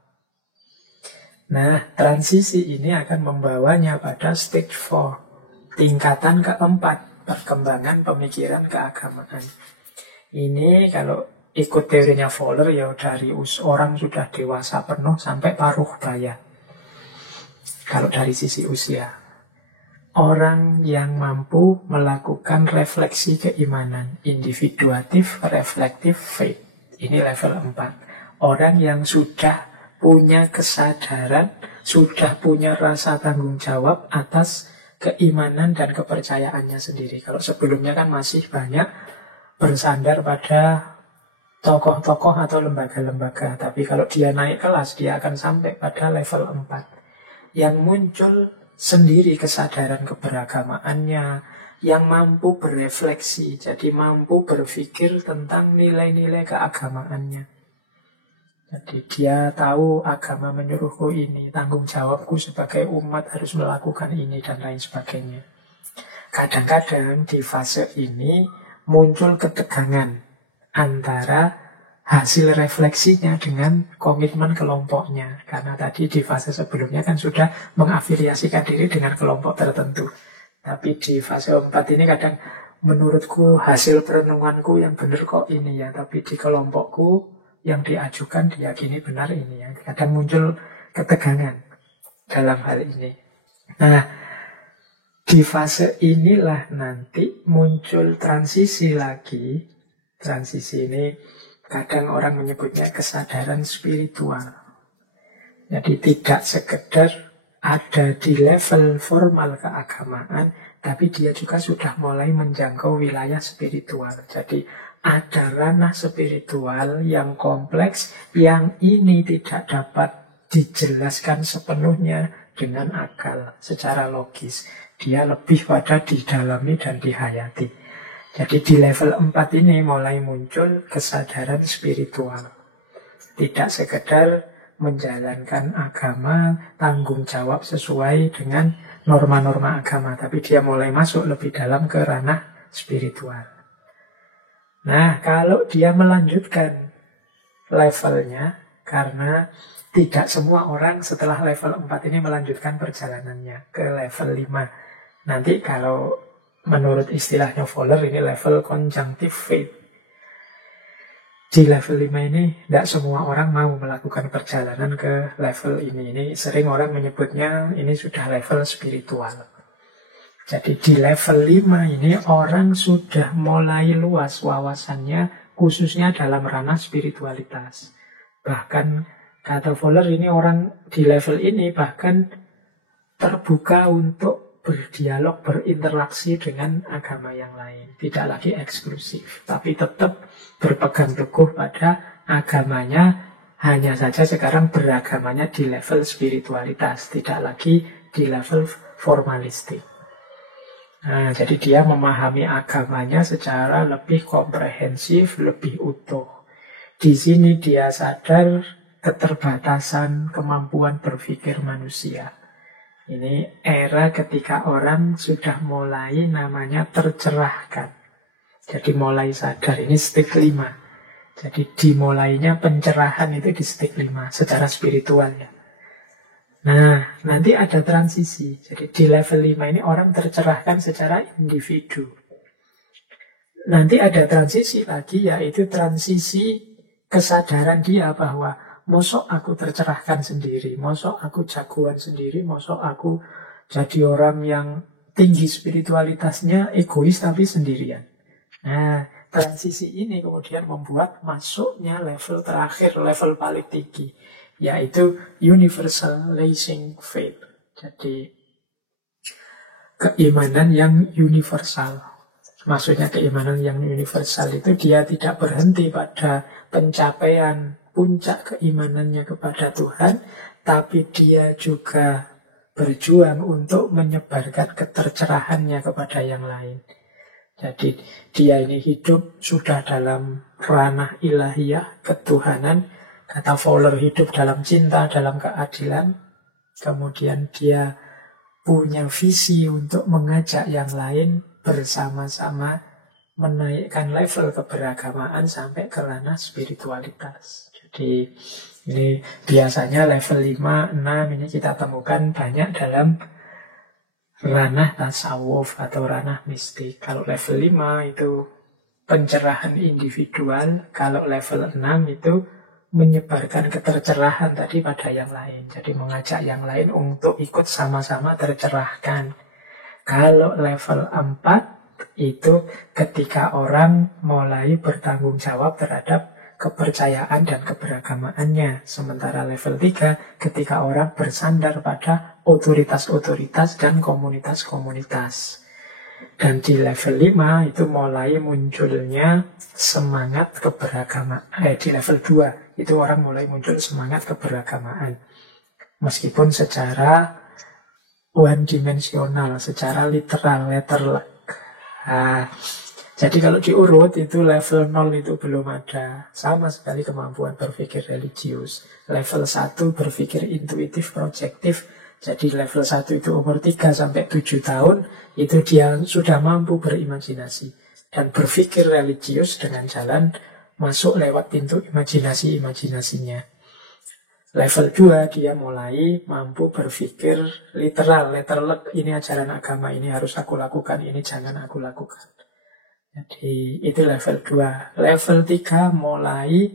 Nah, transisi ini akan membawanya pada stage 4. Tingkatan keempat. Perkembangan pemikiran keagamaan. Ini kalau ikut teorinya Fowler ya dari orang sudah dewasa penuh sampai paruh baya. Kalau dari sisi usia, orang yang mampu melakukan refleksi keimanan, individuatif, reflektif, faith. Ini level 4. Orang yang sudah punya kesadaran, sudah punya rasa tanggung jawab atas keimanan dan kepercayaannya sendiri. Kalau sebelumnya kan masih banyak bersandar pada tokoh-tokoh atau lembaga-lembaga. Tapi kalau dia naik kelas, dia akan sampai pada level 4. Yang muncul sendiri kesadaran keberagamaannya, yang mampu berefleksi, jadi mampu berpikir tentang nilai-nilai keagamaannya. Jadi dia tahu agama menyuruhku ini, tanggung jawabku sebagai umat harus melakukan ini, dan lain sebagainya. Kadang-kadang di fase ini muncul ketegangan antara hasil refleksinya dengan komitmen kelompoknya. Karena tadi di fase sebelumnya kan sudah mengafiliasikan diri dengan kelompok tertentu. Tapi di fase 4 ini kadang menurutku hasil perenunganku yang benar kok ini ya. Tapi di kelompokku yang diajukan diyakini benar ini ya. Kadang muncul ketegangan dalam hal ini. Nah, di fase inilah nanti muncul transisi lagi. Transisi ini kadang orang menyebutnya kesadaran spiritual. Jadi tidak sekedar ada di level formal keagamaan, tapi dia juga sudah mulai menjangkau wilayah spiritual. Jadi ada ranah spiritual yang kompleks, yang ini tidak dapat dijelaskan sepenuhnya dengan akal secara logis. Dia lebih pada didalami dan dihayati. Jadi di level 4 ini mulai muncul kesadaran spiritual. Tidak sekedar menjalankan agama, tanggung jawab sesuai dengan norma-norma agama, tapi dia mulai masuk lebih dalam ke ranah spiritual. Nah, kalau dia melanjutkan levelnya, karena tidak semua orang setelah level 4 ini melanjutkan perjalanannya ke level 5. Nanti kalau menurut istilahnya Fowler ini level conjunctive faith. Di level 5 ini tidak semua orang mau melakukan perjalanan ke level ini. Ini sering orang menyebutnya ini sudah level spiritual. Jadi di level 5 ini orang sudah mulai luas wawasannya, khususnya dalam ranah spiritualitas. Bahkan kata Fowler ini orang di level ini bahkan terbuka untuk berdialog, berinteraksi dengan agama yang lain. Tidak lagi eksklusif, tapi tetap berpegang teguh pada agamanya, hanya saja sekarang beragamanya di level spiritualitas, tidak lagi di level formalistik. Nah, jadi dia memahami agamanya secara lebih komprehensif, lebih utuh. Di sini dia sadar keterbatasan kemampuan berpikir manusia. Ini era ketika orang sudah mulai namanya tercerahkan. Jadi mulai sadar, ini stage 5. Jadi dimulainya pencerahan itu di stage 5 secara spiritual ya. Nah, nanti ada transisi. Jadi di level 5 ini orang tercerahkan secara individu. Nanti ada transisi lagi, yaitu transisi kesadaran dia bahwa mosok aku tercerahkan sendiri, mosok aku jagoan sendiri, mosok aku jadi orang yang tinggi spiritualitasnya, egois tapi sendirian. Nah, transisi ini kemudian membuat masuknya level terakhir, level paling tinggi, yaitu universalizing faith. Jadi keimanan yang universal. Maksudnya keimanan yang universal itu dia tidak berhenti pada pencapaian puncak keimanannya kepada Tuhan, tapi dia juga berjuang untuk menyebarkan ketercerahannya kepada yang lain. Jadi dia ini hidup sudah dalam ranah ilahiyah, ketuhanan. Kata Fowler, hidup dalam cinta, dalam keadilan. Kemudian dia punya visi untuk mengajak yang lain bersama-sama menaikkan level keberagamaan sampai ke ranah spiritualitas. Jadi ini biasanya level 5, 6 ini kita temukan banyak dalam ranah tasawuf atau ranah mistik. Kalau level 5 itu pencerahan individual, kalau level 6 itu menyebarkan ketercerahan tadi pada yang lain. Jadi mengajak yang lain untuk ikut sama-sama tercerahkan. Kalau level 4 itu ketika orang mulai bertanggung jawab terhadap kepercayaan dan keberagamaannya. Sementara level 3 ketika orang bersandar pada otoritas-otoritas dan komunitas-komunitas. Dan di level 5 itu mulai munculnya semangat keberagamaan. Di level 2 itu orang mulai muncul semangat keberagamaan. Meskipun secara one dimensional, secara literal, letterlek. Jadi kalau diurut itu level 0 itu belum ada sama sekali kemampuan berpikir religius. Level 1 berpikir intuitif, projektif. Jadi level 1 itu umur 3 sampai 7 tahun, itu dia sudah mampu berimajinasi dan berpikir religius dengan jalan masuk lewat pintu imajinasi-imajinasinya. Level 2 dia mulai mampu berpikir literal, letterlek, ini ajaran agama, ini harus aku lakukan, ini jangan aku lakukan. Jadi itu level 2. Level 3 mulai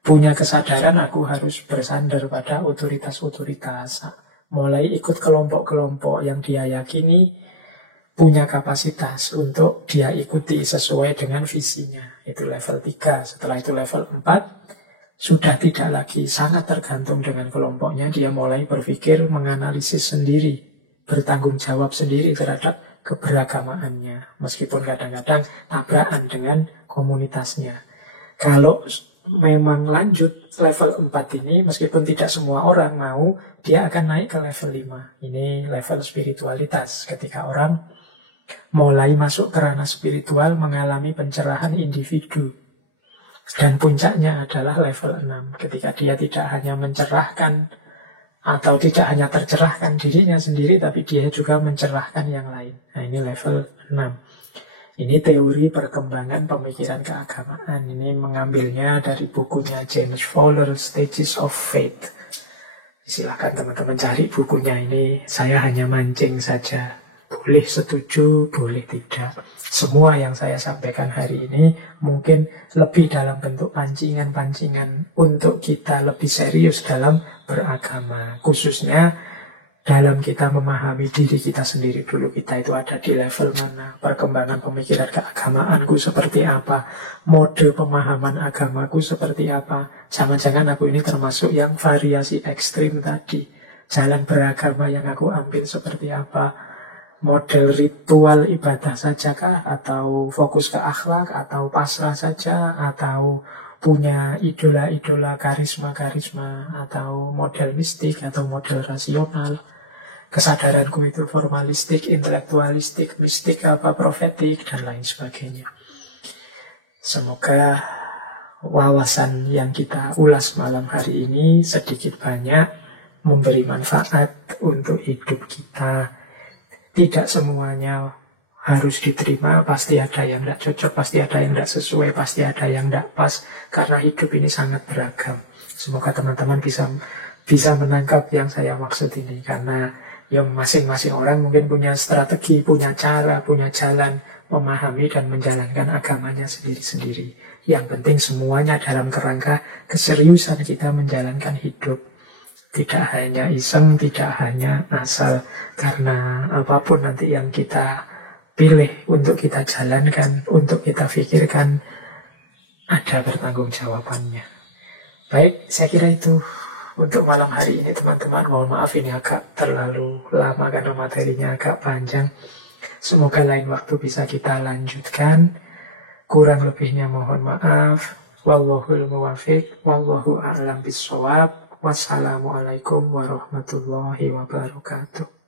punya kesadaran aku harus bersandar pada otoritas-otoritas. Mulai ikut kelompok-kelompok yang dia yakini punya kapasitas untuk dia ikuti sesuai dengan visinya. Itu level 3. Setelah itu level 4 sudah tidak lagi sangat tergantung dengan kelompoknya. Dia mulai berpikir, menganalisis sendiri, bertanggung jawab sendiri terhadap keberagamaannya, meskipun kadang-kadang tabrakan dengan komunitasnya. Kalau memang lanjut level 4 ini, meskipun tidak semua orang mau, dia akan naik ke level 5. Ini level spiritualitas, ketika orang mulai masuk ke ranah spiritual, mengalami pencerahan individu. Dan puncaknya adalah level 6, ketika dia tidak hanya mencerahkan atau tidak hanya tercerahkan dirinya sendiri, tapi dia juga mencerahkan yang lain. Nah, ini level 6. Ini teori perkembangan pemikiran keagamaan. Ini mengambilnya dari bukunya James Fowler, Stages of Faith. Silakan teman-teman cari bukunya ini. Saya hanya mancing saja. Boleh setuju, boleh tidak. Semua yang saya sampaikan hari ini mungkin lebih dalam bentuk pancingan-pancingan untuk kita lebih serius dalam beragama. Khususnya dalam kita memahami diri kita sendiri dulu. Kita itu ada di level mana, perkembangan pemikiran keagamaanku seperti apa, mode pemahaman agamaku seperti apa. Jangan-jangan aku ini termasuk yang variasi ekstrim tadi. Jalan beragama yang aku ambil seperti apa. Model ritual ibadah saja kah? Atau fokus ke akhlak? Atau pasrah saja? Atau punya idola-idola karisma-karisma? Atau model mistik? Atau model rasional? Kesadaranku itu formalistik, intelektualistik, mistik apa, profetik, dan lain sebagainya. Semoga wawasan yang kita ulas malam hari ini sedikit banyak memberi manfaat untuk hidup kita. Tidak semuanya harus diterima, pasti ada yang tidak cocok, pasti ada yang tidak sesuai, pasti ada yang tidak pas, karena hidup ini sangat beragam. Semoga teman-teman bisa menangkap yang saya maksud ini, karena yang masing-masing orang mungkin punya strategi, punya cara, punya jalan memahami dan menjalankan agamanya sendiri-sendiri. Yang penting semuanya dalam kerangka keseriusan kita menjalankan hidup. Tidak hanya iseng, tidak hanya asal. Karena apapun nanti yang kita pilih untuk kita jalankan, untuk kita pikirkan, ada pertanggungjawabannya. Baik, saya kira itu untuk malam hari ini teman-teman. Mohon maaf ini agak terlalu lama karena materinya agak panjang. Semoga lain waktu bisa kita lanjutkan. Kurang lebihnya mohon maaf. Wallahul muwafiq, wallahu a'lam bishawab. Wassalamualaikum warahmatullahi wabarakatuh.